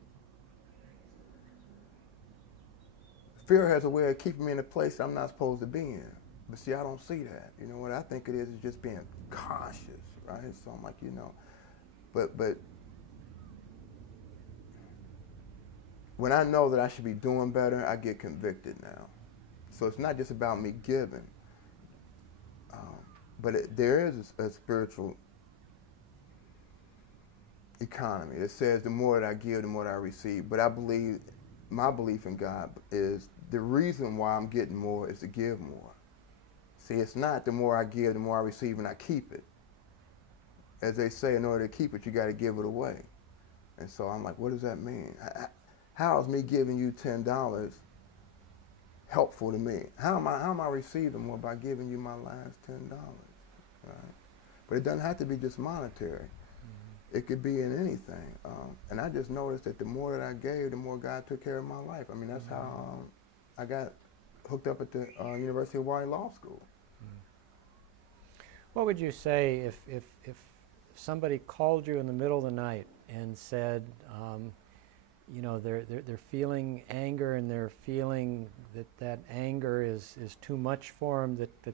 fear has a way of keeping me in a place I'm not supposed to be in. But see, I don't see that. You know, what I think it is just being cautious, right? So I'm like, you know, but when I know that I should be doing better, I get convicted now. So it's not just about me giving, but there is a spiritual economy that says the more that I give, the more that I receive. But I believe, my belief in God is the reason why I'm getting more is to give more. See, it's not the more I give, the more I receive, and I keep it. As they say, in order to keep it, you got to give it away. And so I'm like, what does that mean? How is me giving you $10 helpful to me? How am I receiving more by giving you my last $10? Right? But it doesn't have to be just monetary. Mm-hmm. It could be in anything. And I just noticed that the more that I gave, the more God took care of my life. I mean, that's mm-hmm. how I got hooked up at the University of Hawaii Law School. Mm-hmm. What would you say if somebody called you in the middle of the night and said, you know, they're feeling anger, and they're feeling that anger is too much for them, that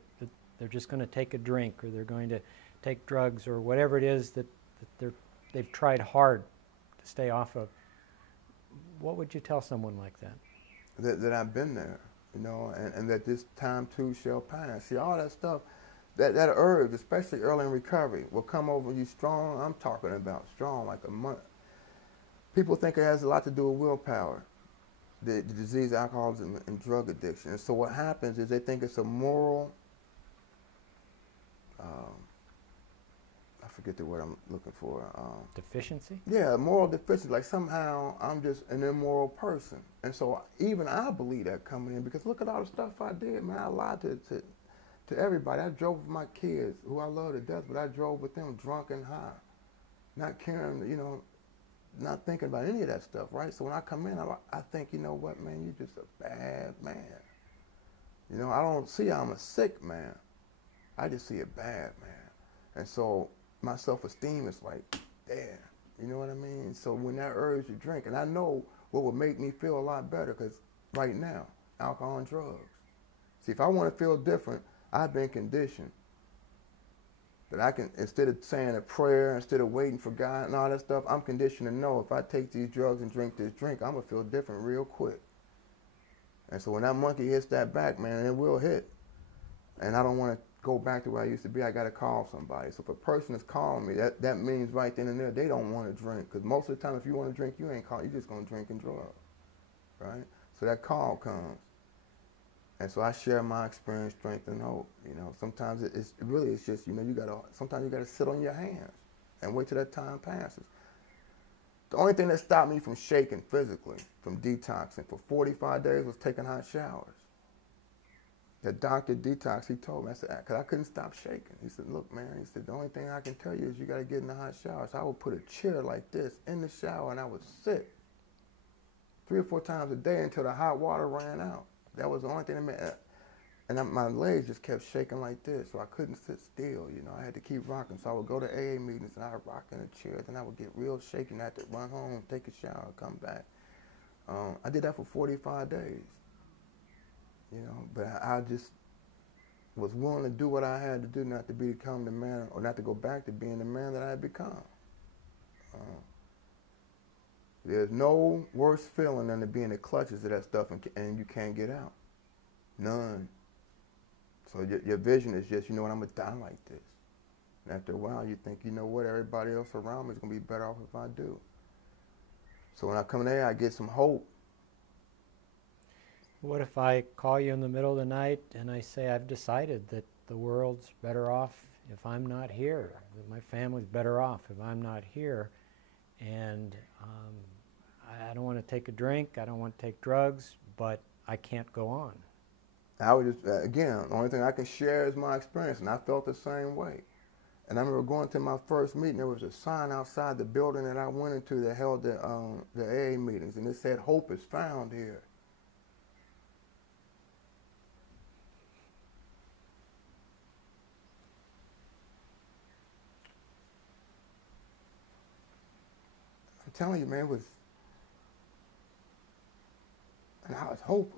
they're just going to take a drink, or they're going to take drugs, or whatever it is that they've tried hard to stay off of? What would you tell someone like that? That I've been there, you know, and that this time too shall pass. See, all that stuff, that urge, especially early in recovery, will come over you strong. I'm talking about strong, like a month. People think it has a lot to do with willpower, the disease, alcoholism, and drug addiction. And so what happens is they think it's a moral, I forget the word I'm looking for. Deficiency? Yeah, moral deficiency. Like somehow I'm just an immoral person. And so even I believe that coming in, because look at all the stuff I did, man. I lied to everybody. I drove with my kids, who I love to death, but I drove with them drunk and high, not caring, you know, not thinking about any of that stuff, right? So when I come in, I think, you know what, man, you're just a bad man. You know, I don't see I'm a sick man. I just see a bad man. And so my self-esteem is like, damn, you know what I mean? So when that urge to drink, and I know what would make me feel a lot better, because right now, alcohol and drugs. See, if I want to feel different, I've been conditioned that I can, instead of saying a prayer, instead of waiting for God and all that stuff, I'm conditioned to know if I take these drugs and drink this drink, I'm going to feel different real quick. And so when that monkey hits that back, man, it will hit. And I don't want to go back to where I used to be. I got to call somebody. So if a person is calling me, that means right then and there, they don't want to drink. Because most of the time, if you want to drink, you ain't calling. You're just going to drink and drug, right? So that call comes. And so I share my experience, strength, and hope. You know, sometimes it's just, you know, sometimes you gotta sit on your hands and wait till that time passes. The only thing that stopped me from shaking physically, from detoxing for 45 days, was taking hot showers. The doctor detox, he told me, I said, because I couldn't stop shaking. He said, look, man, he said, the only thing I can tell you is you gotta get in the hot shower. So I would put a chair like this in the shower, and I would sit 3 or 4 times a day until the hot water ran out. That was the only thing that made, and my legs just kept shaking like this, so I couldn't sit still, you know. I had to keep rocking. So I would go to AA meetings, and I would rock in a chair, then I would get real shaky, and I had to run home, take a shower, come back. I did that for 45 days, you know, but I just was willing to do what I had to do, not to become the man, or not to go back to being the man that I had become. There's no worse feeling than to be in the clutches of that stuff and you can't get out. None. So your vision is just, you know what, I'm going to die like this. And after a while, you think, you know what, everybody else around me is going to be better off if I do. So when I come in there, I get some hope. What if I call you in the middle of the night and I say, I've decided that the world's better off if I'm not here, that my family's better off if I'm not here, and I don't want to take a drink, I don't want to take drugs, but I can't go on? I would just, again, the only thing I can share is my experience, and I felt the same way. And I remember going to my first meeting, there was a sign outside the building that I went into that held the AA meetings, and it said, hope is found here. I'm telling you, man, and I was hopeless.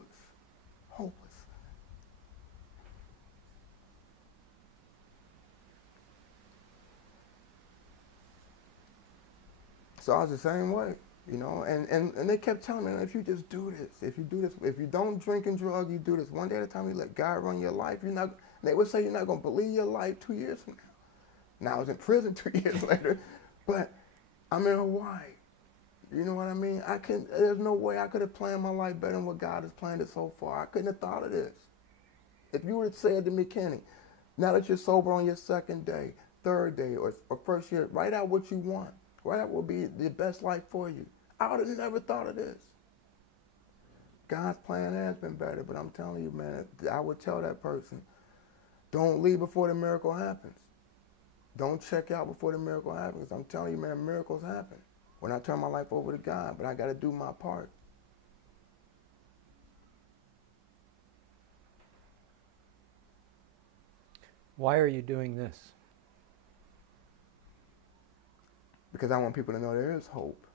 So I was the same way, you know, and they kept telling me, if you just do this, if you do this, if you don't drink and drug, you do this one day at a time, you let God run your life, you're not, they would say you're not going to believe your life 2 years from now. Now I was in prison 2 years later, but I'm in Hawaii. You know what I mean? There's no way I could have planned my life better than what God has planned it so far. I couldn't have thought of this. If you would have said to me, Kenny, now that you're sober on your second day, third day, or first year, write out what you want. Write out what will be the best life for you. I would have never thought of this. God's plan has been better, but I'm telling you, man, I would tell that person, don't leave before the miracle happens. Don't check out before the miracle happens. I'm telling you, man, miracles happen when I turn my life over to God, but I got to do my part. Why are you doing this? Because I want people to know there is hope.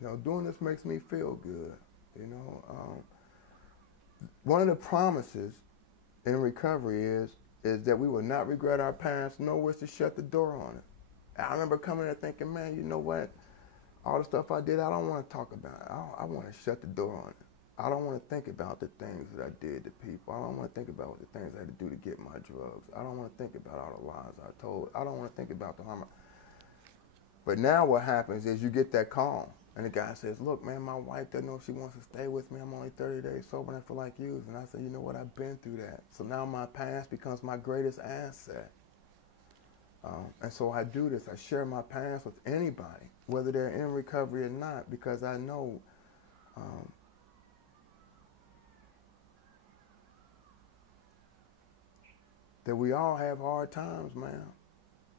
You know, doing this makes me feel good. You know, one of the promises in recovery is that we will not regret our past, nor wish to shut the door on it. I remember coming there thinking, man, you know what? All the stuff I did, I don't want to talk about it. I want to shut the door on it. I don't want to think about the things that I did to people. I don't want to think about the things I had to do to get my drugs. I don't want to think about all the lies I told. I don't want to think about the harm. But now what happens is you get that call, and the guy says, look, man, my wife doesn't know if she wants to stay with me. I'm only 30 days sober, and I feel like using. And I said, you know what? I've been through that. So now my past becomes my greatest asset. And so I do this. I share my past with anybody, whether they're in recovery or not, because I know that we all have hard times, man.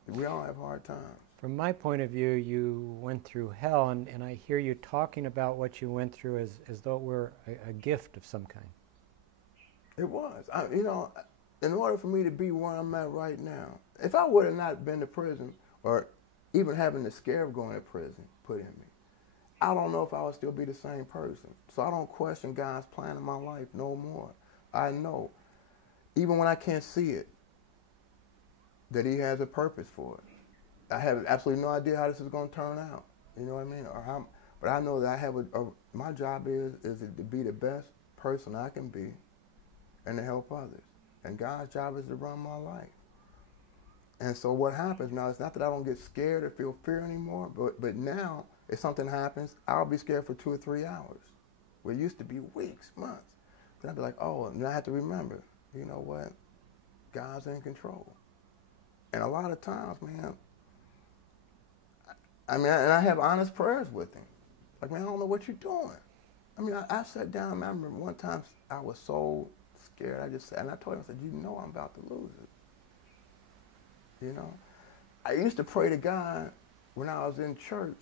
We all have hard times. From my point of view, you went through hell, and I hear you talking about what you went through as though it were a gift of some kind. It was. You know, in order for me to be where I'm at right now, if I would have not been to prison, or even having the scare of going to prison put in me, I don't know if I would still be the same person. So I don't question God's plan in my life no more. I know, even when I can't see it, that he has a purpose for it. I have absolutely no idea how this is going to turn out. You know what I mean? But I know that I have my job is to be the best person I can be and to help others. And God's job is to run my life. And so what happens now, it's not that I don't get scared or feel fear anymore, but now if something happens, I'll be scared for 2 or 3 hours. Where it used to be weeks, months. Then I'd be like, oh, and I have to remember, you know what? God's in control. And a lot of times, man, I mean, and I have honest prayers with him. Like, man, I don't know what you're doing. I mean, I sat down, I remember one time I was so scared, I just sat, and I told him, I said, you know I'm about to lose it. You know? I used to pray to God when I was in church,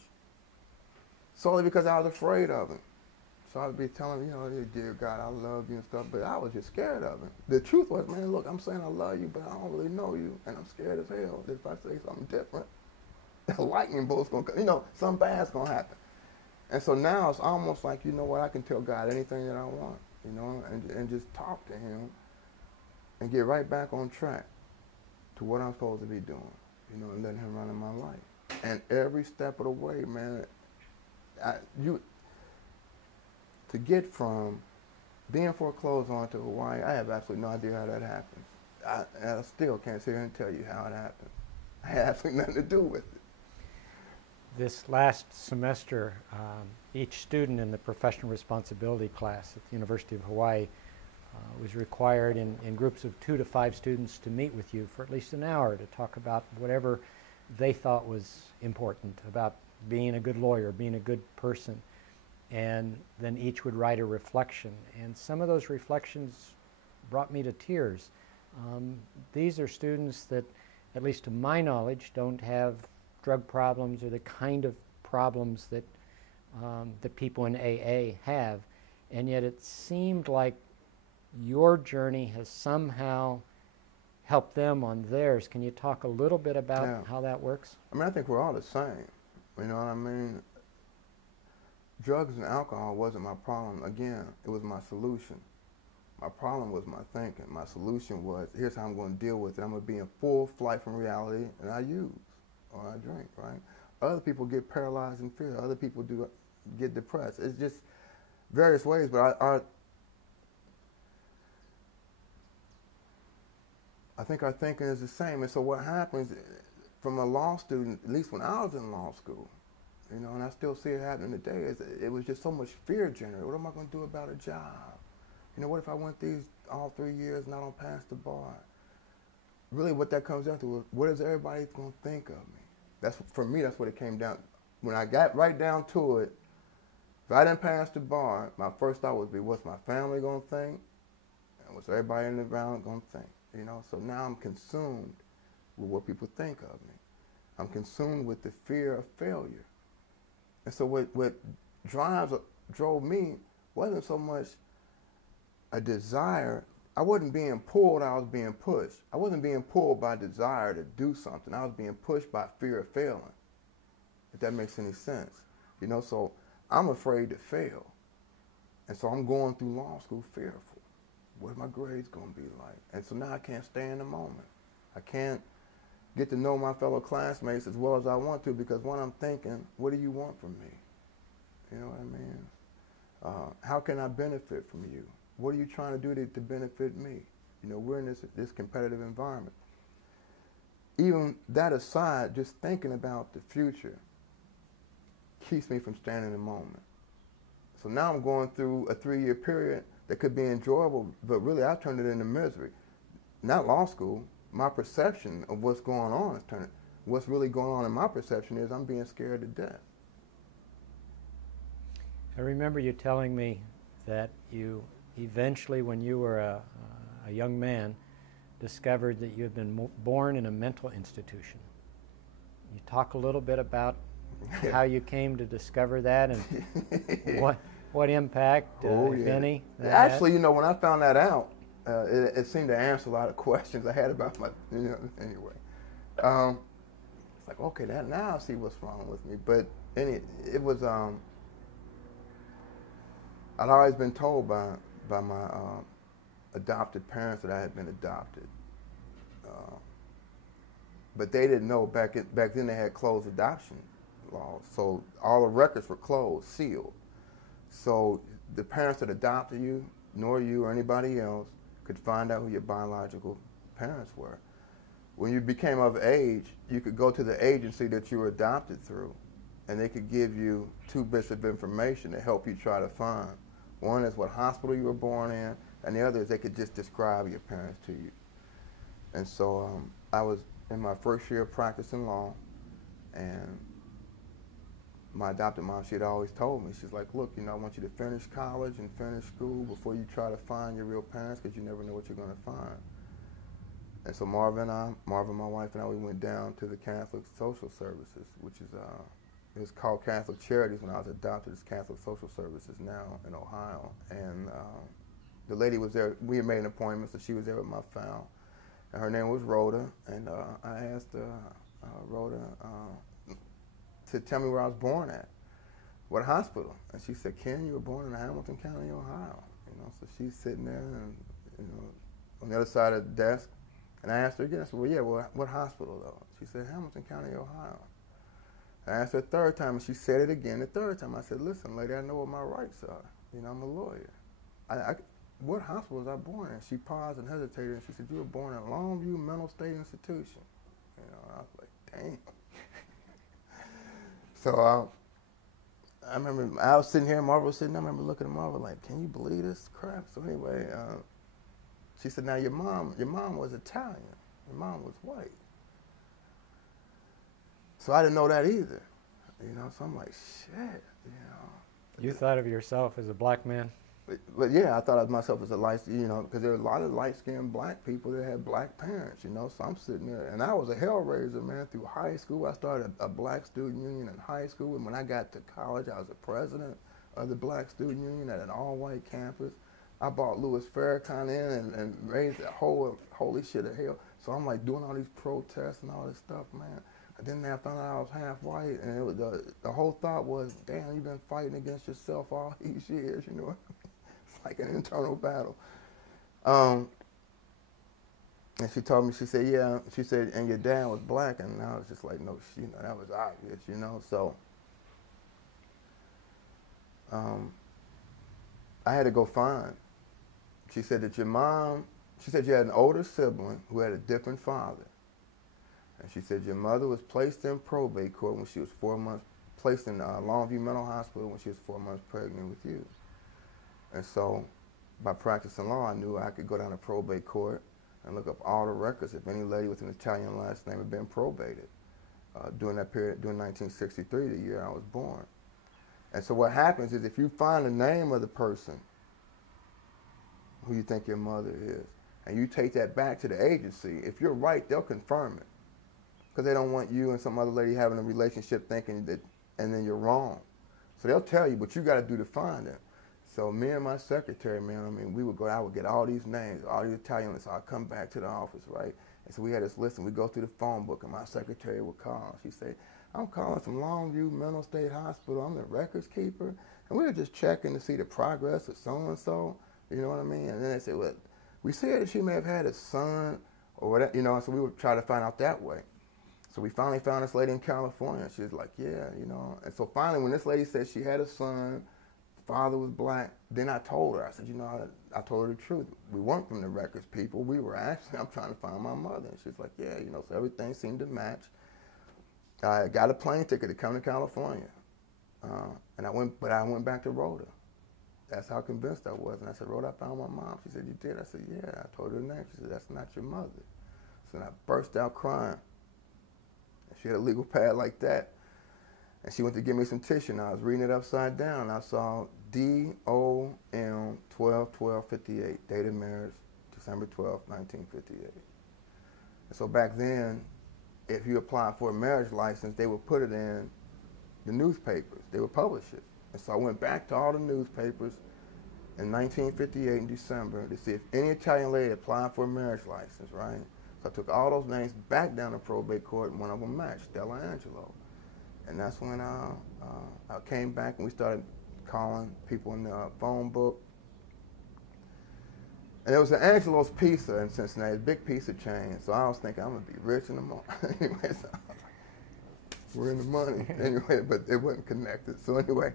solely because I was afraid of him. So I would be telling him, you know, dear God, I love you and stuff, but I was just scared of him. The truth was, man, look, I'm saying I love you, but I don't really know you, and I'm scared as hell that if I say something different, a lightning bolt's going to come, you know, something bad's going to happen. And so now it's almost like, you know what, I can tell God anything that I want, you know, and just talk to him and get right back on track to what I'm supposed to be doing, you know, and letting him run in my life. And every step of the way, man, to get from being foreclosed on to Hawaii, I have absolutely no idea how that happened. I still can't sit here and tell you how it happened. I had absolutely nothing to do with it. This last semester, each student in the professional responsibility class at the University of Hawaii was required in groups of 2 to 5 students to meet with you for at least an hour to talk about whatever they thought was important about being a good lawyer, being a good person. And then each would write a reflection. And some of those reflections brought me to tears. These are students that, at least to my knowledge, don't have drug problems or the kind of problems that that people in AA have. And yet it seemed like your journey has somehow helped them on theirs. Can you talk a little bit about how that works? I mean, I think we're all the same. You know what I mean? Drugs and alcohol wasn't my problem. Again, it was my solution. My problem was my thinking. My solution was, here's how I'm going to deal with it. I'm going to be in full flight from reality, and I use or I drink, right? Other people get paralyzed in fear. Other people get depressed. It's just various ways, but I think our thinking is the same. And so what happens from a law student, at least when I was in law school, you know, and I still see it happening today, is it was just so much fear generated. What am I going to do about a job? You know, what if I went these all 3 years and I don't pass the bar? Really what that comes down to is, what is everybody going to think of me? For me, that's what it came down. When I got right down to it, if I didn't pass the bar, my first thought would be, what's my family going to think? And what's everybody in the ground going to think? You know, so now I'm consumed with what people think of me. I'm consumed with the fear of failure. And so what drove me wasn't so much a desire. I wasn't being pulled, I was being pushed. I wasn't being pulled by desire to do something. I was being pushed by fear of failing, if that makes any sense. You know, so I'm afraid to fail. And so I'm going through law school fearful. What are my grades going to be like? And so now I can't stay in the moment. I can't get to know my fellow classmates as well as I want to, because when I'm thinking, what do you want from me? You know what I mean? How can I benefit from you? What are you trying to do to benefit me? You know, we're in this competitive environment. Even that aside, just thinking about the future keeps me from staying in the moment. So now I'm going through a 3-year period that could be enjoyable, but really I turned it into misery. Not law school. My perception of what's going on is turning. What's really going on in my perception is I'm being scared to death. I remember you telling me that you eventually, when you were a young man, discovered that you had been born in a mental institution. You talk a little bit about how you came to discover that and what impact, if any, that Actually, had? you know, when I found that out, it seemed to answer a lot of questions I had about my, you know, anyway. It's like, okay, now I see what's wrong with me. But it was, I'd always been told by my adopted parents that I had been adopted. But they didn't know back then they had closed adoption laws. So all the records were closed, sealed. So the parents that adopted you, nor you or anybody else, could find out who your biological parents were. When you became of age, you could go to the agency that you were adopted through, and they could give you 2 bits of information to help you try to find. One is what hospital you were born in, and the other is they could just describe your parents to you. And so I was in my first year of practicing law, and my adopted mom, she had always told me, she's like, look, you know, I want you to finish college and finish school before you try to find your real parents, because you never know what you're going to find. And so Marvin, my wife, and I, we went down to the Catholic Social Services, which is, it was called Catholic Charities when I was adopted. It's Catholic Social Services now in Ohio. And the lady was there. We had made an appointment, so she was there with my file. And her name was Rhoda, and I asked Rhoda to tell me where I was born at, what hospital. And she said, Ken, you were born in Hamilton County, Ohio. You know, so she's sitting there, and you know, on the other side of the desk. And I asked her again. I said, well, yeah, well, what hospital though? She said, Hamilton County, Ohio. I asked her a third time, and she said it again. The third time, I said, listen, lady, I know what my rights are. You know, I'm a lawyer. What hospital was I born in? She paused and hesitated, and she said, you were born in Longview Mental State Institution. You know, I was like, damn. So I remember I was sitting here, Marva was sitting there. I remember looking at Marva like, can you believe this crap? So anyway, she said, now your mom was Italian. Your mom was white. So I didn't know that either. You know, so I'm like, shit, you know. You thought of yourself as a black man? But yeah, I thought of myself as a light, you know, because there were a lot of light-skinned black people that had black parents, you know. So I'm sitting there, and I was a hellraiser, man, through high school. I started a black student union in high school, and when I got to college, I was the president of the black student union at an all-white campus. I bought Louis Farrakhan in and raised a whole holy shit of hell. So I'm like doing all these protests and all this stuff, man. And then I found out I was half white, and it was the whole thought was, damn, you've been fighting against yourself all these years, you know. It's like an internal battle. And she told me, she said, yeah, she said, and your dad was black. And I was just like, no, you know, that was obvious, you know. So I had to go find. She said that your mom, she said you had an older sibling who had a different father. And she said your mother was placed in probate court when she was 4 months, placed in Longview Mental Hospital when she was 4 months pregnant with you. And so by practicing law, I knew I could go down to probate court and look up all the records if any lady with an Italian last name had been probated during that period, during 1963, the year I was born. And so what happens is if you find the name of the person who you think your mother is, and you take that back to the agency, if you're right, they'll confirm it. Because they don't want you and some other lady having a relationship thinking that, and then you're wrong. So they'll tell you, but you got to do the finding. So me and my secretary, man, I mean, I would get all these names, all these Italian lists. So I'd come back to the office, right? And so we had this list, and we'd go through the phone book, and my secretary would call. She'd say, I'm calling from Longview Mental State Hospital. I'm the records keeper. And we were just checking to see the progress of so-and-so, you know what I mean? And then they said, well, we said that she may have had a son or whatever, you know, so we would try to find out that way. So we finally found this lady in California. She was like, yeah, you know. And so finally, when this lady said she had a son, father was black, then I told her, I said, you know, I told her the truth. We weren't from the records people. We were actually, I'm trying to find my mother. And she's like, yeah, you know, so everything seemed to match. I got a plane ticket to come to California. And I went back to Rhoda. That's how convinced I was. And I said, Rhoda, I found my mom. She said, you did? I said, yeah. I told her the name. She said, that's not your mother. So I burst out crying. She had a legal pad like that. And she went to give me some tissue, and I was reading it upside down. And I saw DOM 12/12/58, date of marriage, December 12, 1958. And so back then, if you applied for a marriage license, they would put it in the newspapers. They would publish it. And so I went back to all the newspapers in 1958 in December to see if any Italian lady applied for a marriage license, right? So I took all those names back down to probate court, and one of them matched, Stella Angelo. And that's when I came back and we started calling people in the phone book. And there was an Angelo's Pizza in Cincinnati, a big pizza chain. So I was thinking, I'm going to be rich in the morning. Anyway, so we're in the money. Anyway, but it wasn't connected. So anyway,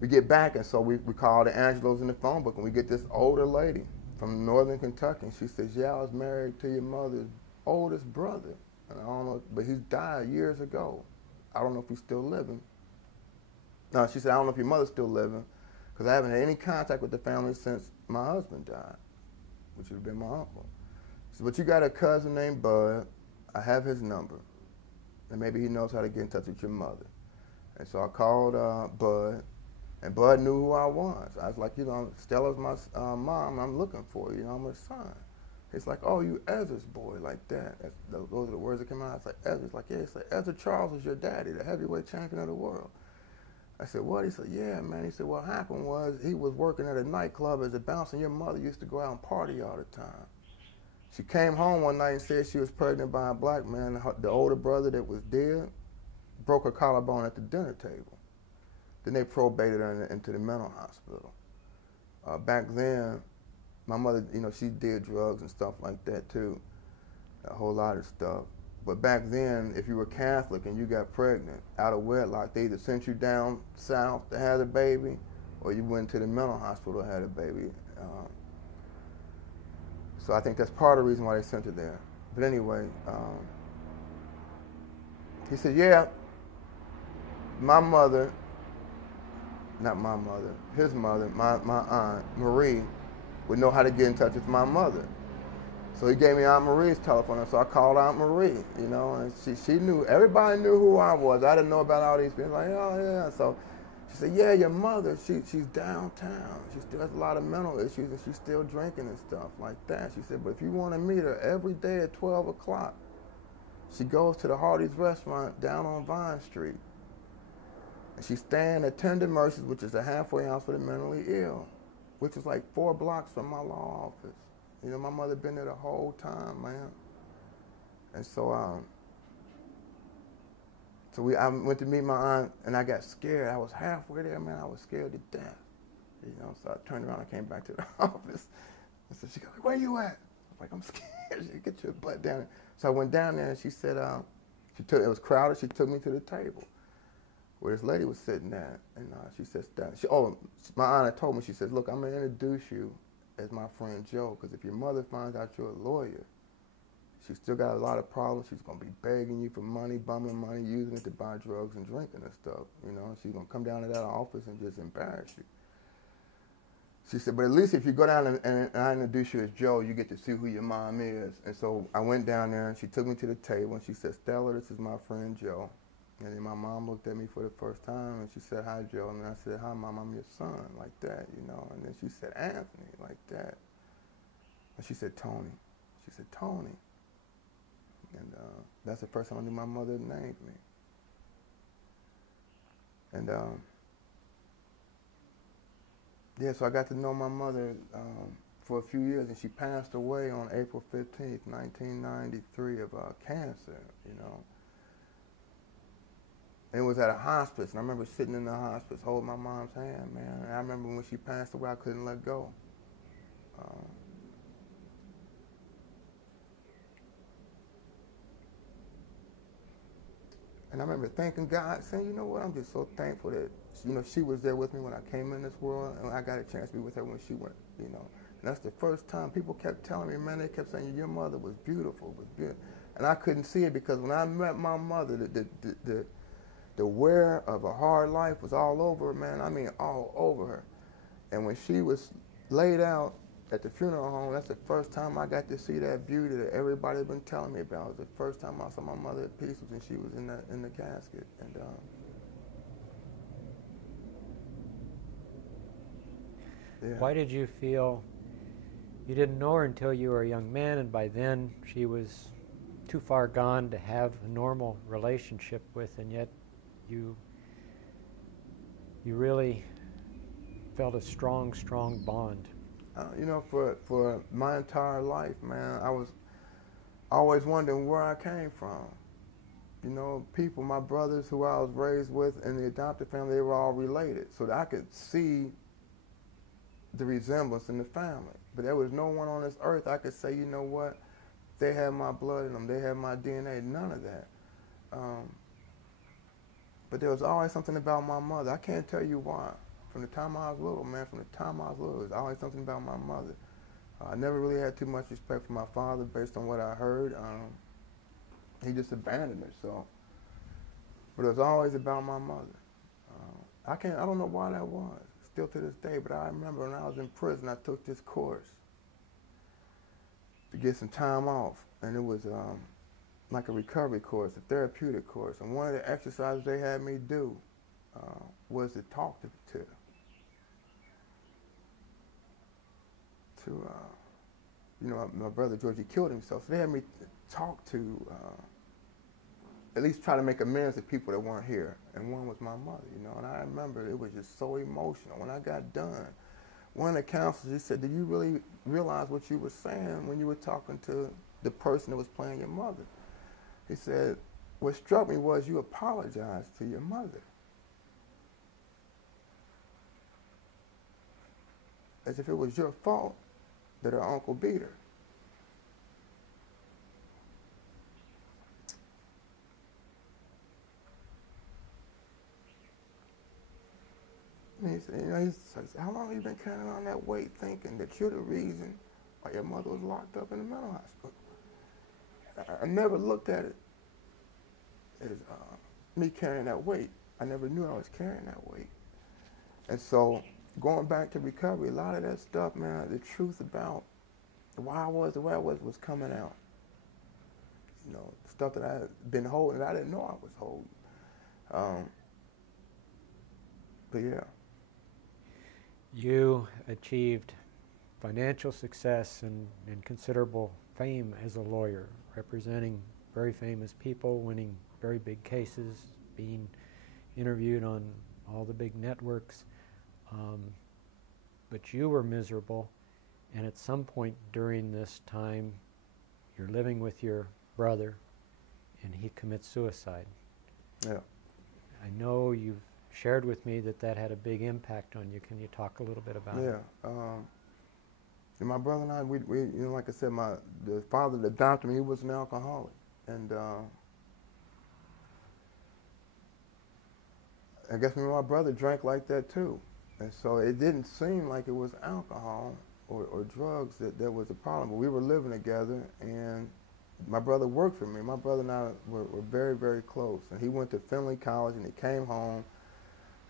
we get back, and so we call the Angelos in the phone book, and we get this older lady from northern Kentucky. And she says, yeah, I was married to your mother's oldest brother. And I don't know, but he died years ago. I don't know if he's still living. No, she said, I don't know if your mother's still living, because I haven't had any contact with the family since my husband died, which would have been my uncle. She said, but you got a cousin named Bud. I have his number, and maybe he knows how to get in touch with your mother. And so I called Bud, and Bud knew who I was. I was like, you know, Stella's my mom. I'm looking for you. You know, I'm her son. He's like, oh, you Ezra's boy, like that. Those are the words that came out. I was like, Ezra's like, yeah. He's like, Ezra Charles is your daddy, the heavyweight champion of the world. I said, what? He said, yeah, man. He said, what happened was he was working at a nightclub as a bouncer, and your mother used to go out and party all the time. She came home one night and said she was pregnant by a black man. The older brother that was dead broke her collarbone at the dinner table. Then they probated her into the mental hospital. Back then, my mother, you know, she did drugs and stuff like that too, a whole lot of stuff. But back then, if you were Catholic and you got pregnant out of wedlock, they either sent you down south to have a baby, or you went to the mental hospital to have a baby. So I think that's part of the reason why they sent her there. But anyway, he said, yeah, my mother, not my mother, his mother, my aunt, Marie, would know how to get in touch with my mother. So he gave me Aunt Marie's telephone, and so I called Aunt Marie, you know, and she knew, everybody knew who I was. I didn't know about all these people, like, oh, yeah. So she said, yeah, your mother, she's downtown. She still has a lot of mental issues, and she's still drinking and stuff like that. She said, but if you want to meet her every day at 12 o'clock, she goes to the Hardee's restaurant down on Vine Street. And she's staying at Tender Mercies, which is a halfway house for the mentally ill, which is like 4 blocks from my law office. You know, my mother been there the whole time, man. And so, I went to meet my aunt, and I got scared. I was halfway there, man. I was scared to death. You know, so I turned around and came back to the office. And so she got like, where you at? I'm like, I'm scared. She said, get your butt down. So I went down there and she said, it was crowded. She took me to the table where this lady was sitting at. And she said, my aunt told me, she said, look, I'm going to introduce you as my friend Joe, because if your mother finds out you're a lawyer, she's still got a lot of problems. She's going to be begging you for money, bumming money, using it to buy drugs and drinking and stuff. You know, she's going to come down to that office and just embarrass you. She said, but at least if you go down and I introduce you as Joe, you get to see who your mom is. And so I went down there and she took me to the table and she said, Stella, this is my friend Joe. And then my mom looked at me for the first time and she said, hi, Joe. And I said, hi, Mom, I'm your son, like that, you know. And then she said, Anthony, like that. And she said, Tony. She said, Tony. And that's the first time I knew my mother named me. And yeah, so I got to know my mother for a few years, and she passed away on April 15th, 1993 of cancer, you know. And it was at a hospice, and I remember sitting in the hospice holding my mom's hand, man. And I remember when she passed away, I couldn't let go. And I remember thanking God, saying, you know what, I'm just so thankful that, you know, she was there with me when I came in this world, and I got a chance to be with her when she went, you know. And that's the first time people kept telling me, man, they kept saying, your mother was beautiful, And I couldn't see it because when I met my mother, the wear of a hard life was all over her, man. I mean, all over her. And when she was laid out at the funeral home, that's the first time I got to see that beauty that everybody had been telling me about. It was the first time I saw my mother at peace when she was in the casket. And yeah. Why did you feel you didn't know her until you were a young man, and by then she was too far gone to have a normal relationship with, and yet you really felt a strong, strong bond? You know, for my entire life, man, I was always wondering where I came from. You know, people, my brothers who I was raised with in the adopted family, they were all related. So that I could see the resemblance in the family. But there was no one on this earth I could say, you know what, they have my blood in them, they have my DNA, none of that. But there was always something about my mother. I can't tell you why. From the time I was little, man, from the time I was little, there was always something about my mother. I never really had too much respect for my father based on what I heard. He just abandoned her, so. But it was always about my mother. I don't know why that was, still to this day, but I remember when I was in prison, I took this course to get some time off, and it was like a recovery course, a therapeutic course, and one of the exercises they had me do was to talk to you know, my brother George, he killed himself, so they had me talk to, at least try to make amends to people that weren't here, and one was my mother, you know, and I remember it was just so emotional. When I got done, one of the counselors, he said, do you really realize what you were saying when you were talking to the person that was playing your mother? He said, what struck me was you apologized to your mother. As if it was your fault that her uncle beat her. And he said, you know, he says, how long have you been carrying on that weight thinking that you're the reason why your mother was locked up in the mental hospital? I never looked at it as me carrying that weight. I never knew I was carrying that weight. And so going back to recovery, a lot of that stuff, man, the truth about why I was the way I was coming out. You know, stuff that I had been holding, I didn't know I was holding. But yeah. You achieved financial success and considerable fame as a lawyer, representing very famous people, winning very big cases, being interviewed on all the big networks. But you were miserable, and at some point during this time, you're living with your brother, and he commits suicide. Yeah. I know you've shared with me that that had a big impact on you. Can you talk a little bit about it? Yeah. And my brother and I, we you know, like I said, the father that adopted me, he was an alcoholic, and I guess my brother drank like that too, and so it didn't seem like it was alcohol or drugs that was the problem. But we were living together, and my brother worked for me. My brother and I were very, very close, and he went to Findlay College, and he came home,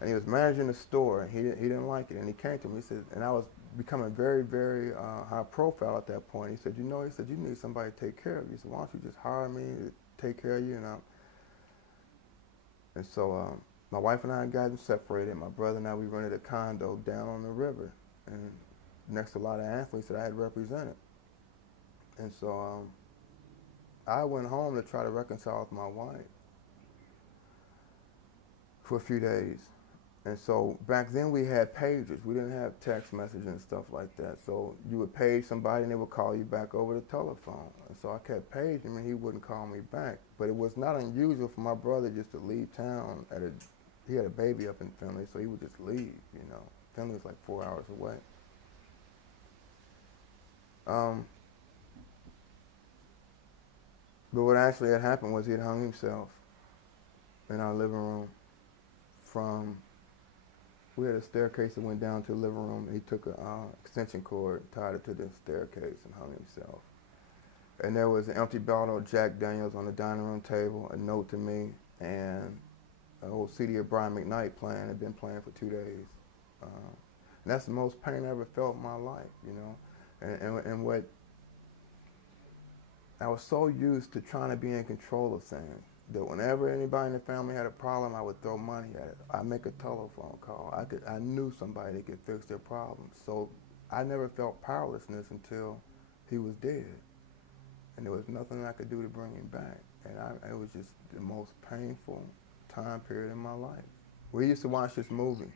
and he was managing the store, and he didn't like it, and he came to me, he said, and I was becoming very, very high profile at that point. He said, you know, he said, you need somebody to take care of you. He said, why don't you just hire me to take care of you? And so my wife and I had gotten separated. My brother and I, we rented a condo down on the river, and next to a lot of athletes that I had represented. And so I went home to try to reconcile with my wife for a few days. And so back then we had pagers. We didn't have text messages and stuff like that. So you would page somebody and they would call you back over the telephone. And so I kept paging him and he wouldn't call me back. But it was not unusual for my brother just to leave town. He had a baby up in Findlay, so he would just leave, you know. Findlay was like 4 hours away. But what actually had happened was he had hung himself in our living room we had a staircase that went down to the living room, and he took an extension cord, tied it to the staircase, and hung himself. And there was an empty bottle of Jack Daniels on the dining room table, a note to me, and an old CD of Brian McKnight playing. Had been playing for 2 days. And that's the most pain I ever felt in my life, you know. And what I was so used to trying to be in control of things that whenever anybody in the family had a problem, I would throw money at it. I'd make a telephone call. I knew somebody that could fix their problems. So I never felt powerlessness until he was dead. And there was nothing I could do to bring him back. And it was just the most painful time period in my life. We used to watch this movie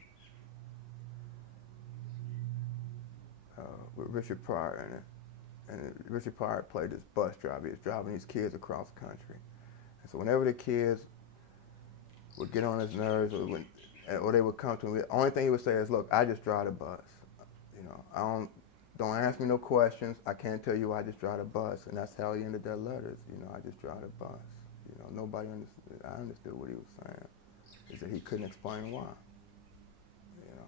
with Richard Pryor in it. And Richard Pryor played this bus driver. He was driving these kids across the country. And so whenever the kids would get on his nerves or they would come to me, the only thing he would say is, look, I just drive the bus. You know, don't ask me no questions. I can't tell you I just drive the bus. And that's how he ended their letters. You know, I just drive the bus. You know, nobody understood. I understood what he was saying. Is that he couldn't explain why. You know.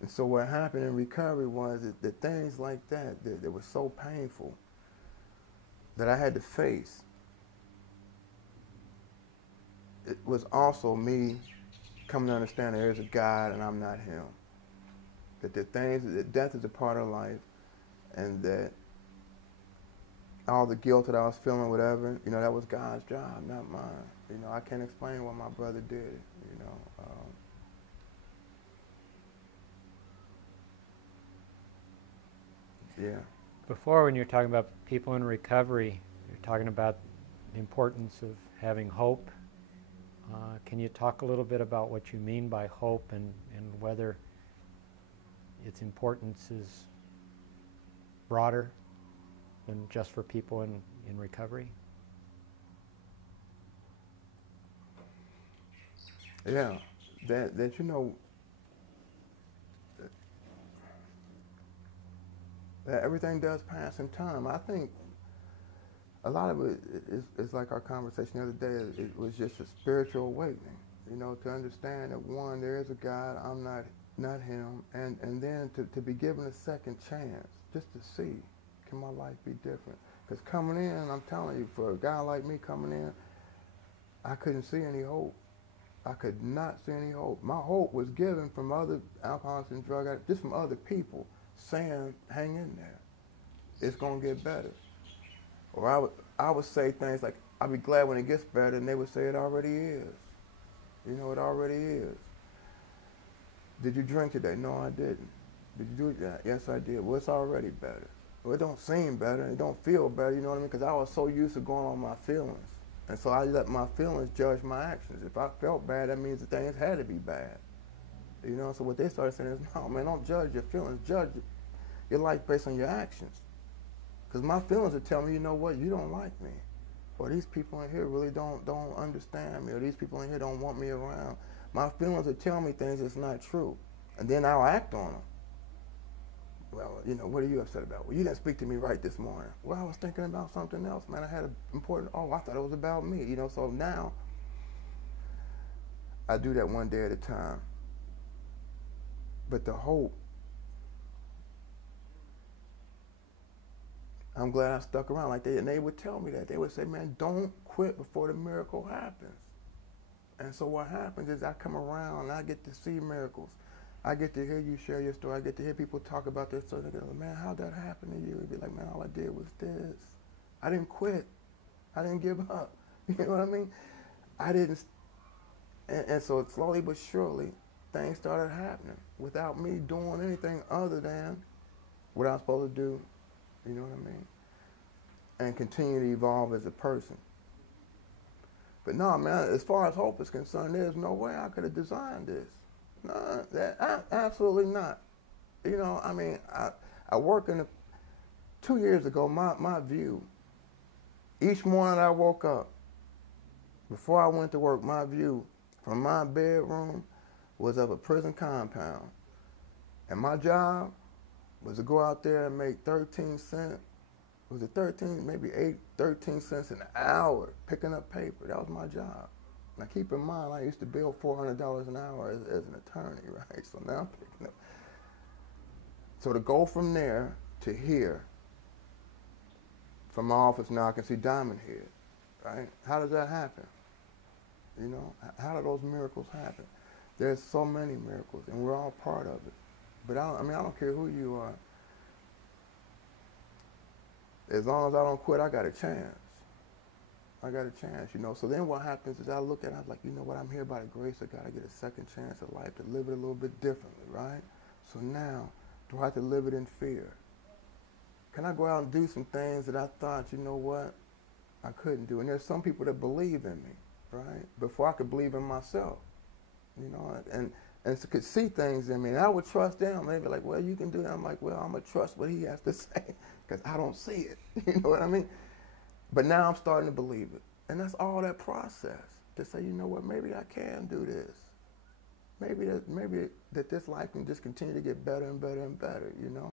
And so what happened in recovery was that things like that were so painful that I had to face. It was also me coming to understand there is a God and I'm not him. That death is a part of life, and that all the guilt that I was feeling, whatever, you know, that was God's job, not mine. You know, I can't explain what my brother did, you know. Yeah. Before, when you're talking about people in recovery, you're talking about the importance of having hope. Can you talk a little bit about what you mean by hope and whether its importance is broader than just for people in recovery? Yeah, that you know, that everything does pass in time. I think a lot of it is like our conversation the other day. It was just a spiritual awakening, you know, to understand that one, there is a God, I'm not him, and then to be given a second chance, just to see, can my life be different? Because coming in, I'm telling you, for a guy like me coming in, I couldn't see any hope. I could not see any hope. My hope was given from other alcoholics and drug addicts, just from other people, saying, hang in there. It's going to get better. Or I would say things like, I'll be glad when it gets better, and they would say it already is. You know, it already is. Did you drink today? No, I didn't. Did you do that? Yes, I did. Well, it's already better. Well, it don't seem better. It don't feel better, you know what I mean? Because I was so used to going on my feelings. And so I let my feelings judge my actions. If I felt bad, that means the things had to be bad. You know, so what they started saying is, no, man, don't judge your feelings. Judge your life based on your actions. Because my feelings would tell me, you know what, you don't like me. Or these people in here really don't understand me. Or these people in here don't want me around. My feelings would tell me things that's not true. And then I'll act on them. Well, what are you upset about? Well, you didn't speak to me right this morning. Well, I was thinking about something else, man. I had an important, I thought it was about me, So now I do that one day at a time. But the hope, I'm glad I stuck around. And they would tell me that. They would say, man, don't quit before the miracle happens. And so what happens is I come around and I get to see miracles. I get to hear you share your story. I get to hear people talk about their story. They go, man, how'd that happen to you? You'd be like, man, all I did was this. I didn't quit. I didn't give up. You know what I mean? I didn't. And so slowly but surely, things started happening without me doing anything other than what I was supposed to do. You know what I mean? And continue to evolve as a person. But no, man, as far as hope is concerned, there's no way I could have designed this. No, absolutely not. I work in 2 years ago, my view, each morning I woke up, before I went to work, my view from my bedroom was of a prison compound. And my job was to go out there and make 13 cents. Was it 13, maybe 13 cents an hour picking up paper. That was my job. Now keep in mind, I used to bill $400 an hour as an attorney, right? So now I'm picking up. So to go from there to here, from my office now I can see Diamond Head, right? How does that happen? How do those miracles happen? There's so many miracles, and we're all part of it. But I don't care who you are. As long as I don't quit, I got a chance. I got a chance, So then what happens is I look at it, I'm like, what? I'm here by the grace of God. I get a second chance at life to live it a little bit differently, right? So now, do I have to live it in fear? Can I go out and do some things that I thought, what, I couldn't do? And there's some people that believe in me, right? Before I could believe in myself, and could see things in me. And I would trust them. They'd be like, well, you can do that. I'm like, well, I'm going to trust what he has to say because I don't see it. You know what I mean? But now I'm starting to believe it. And that's all that process to say, what, maybe I can do this. Maybe that this life can just continue to get better and better and better,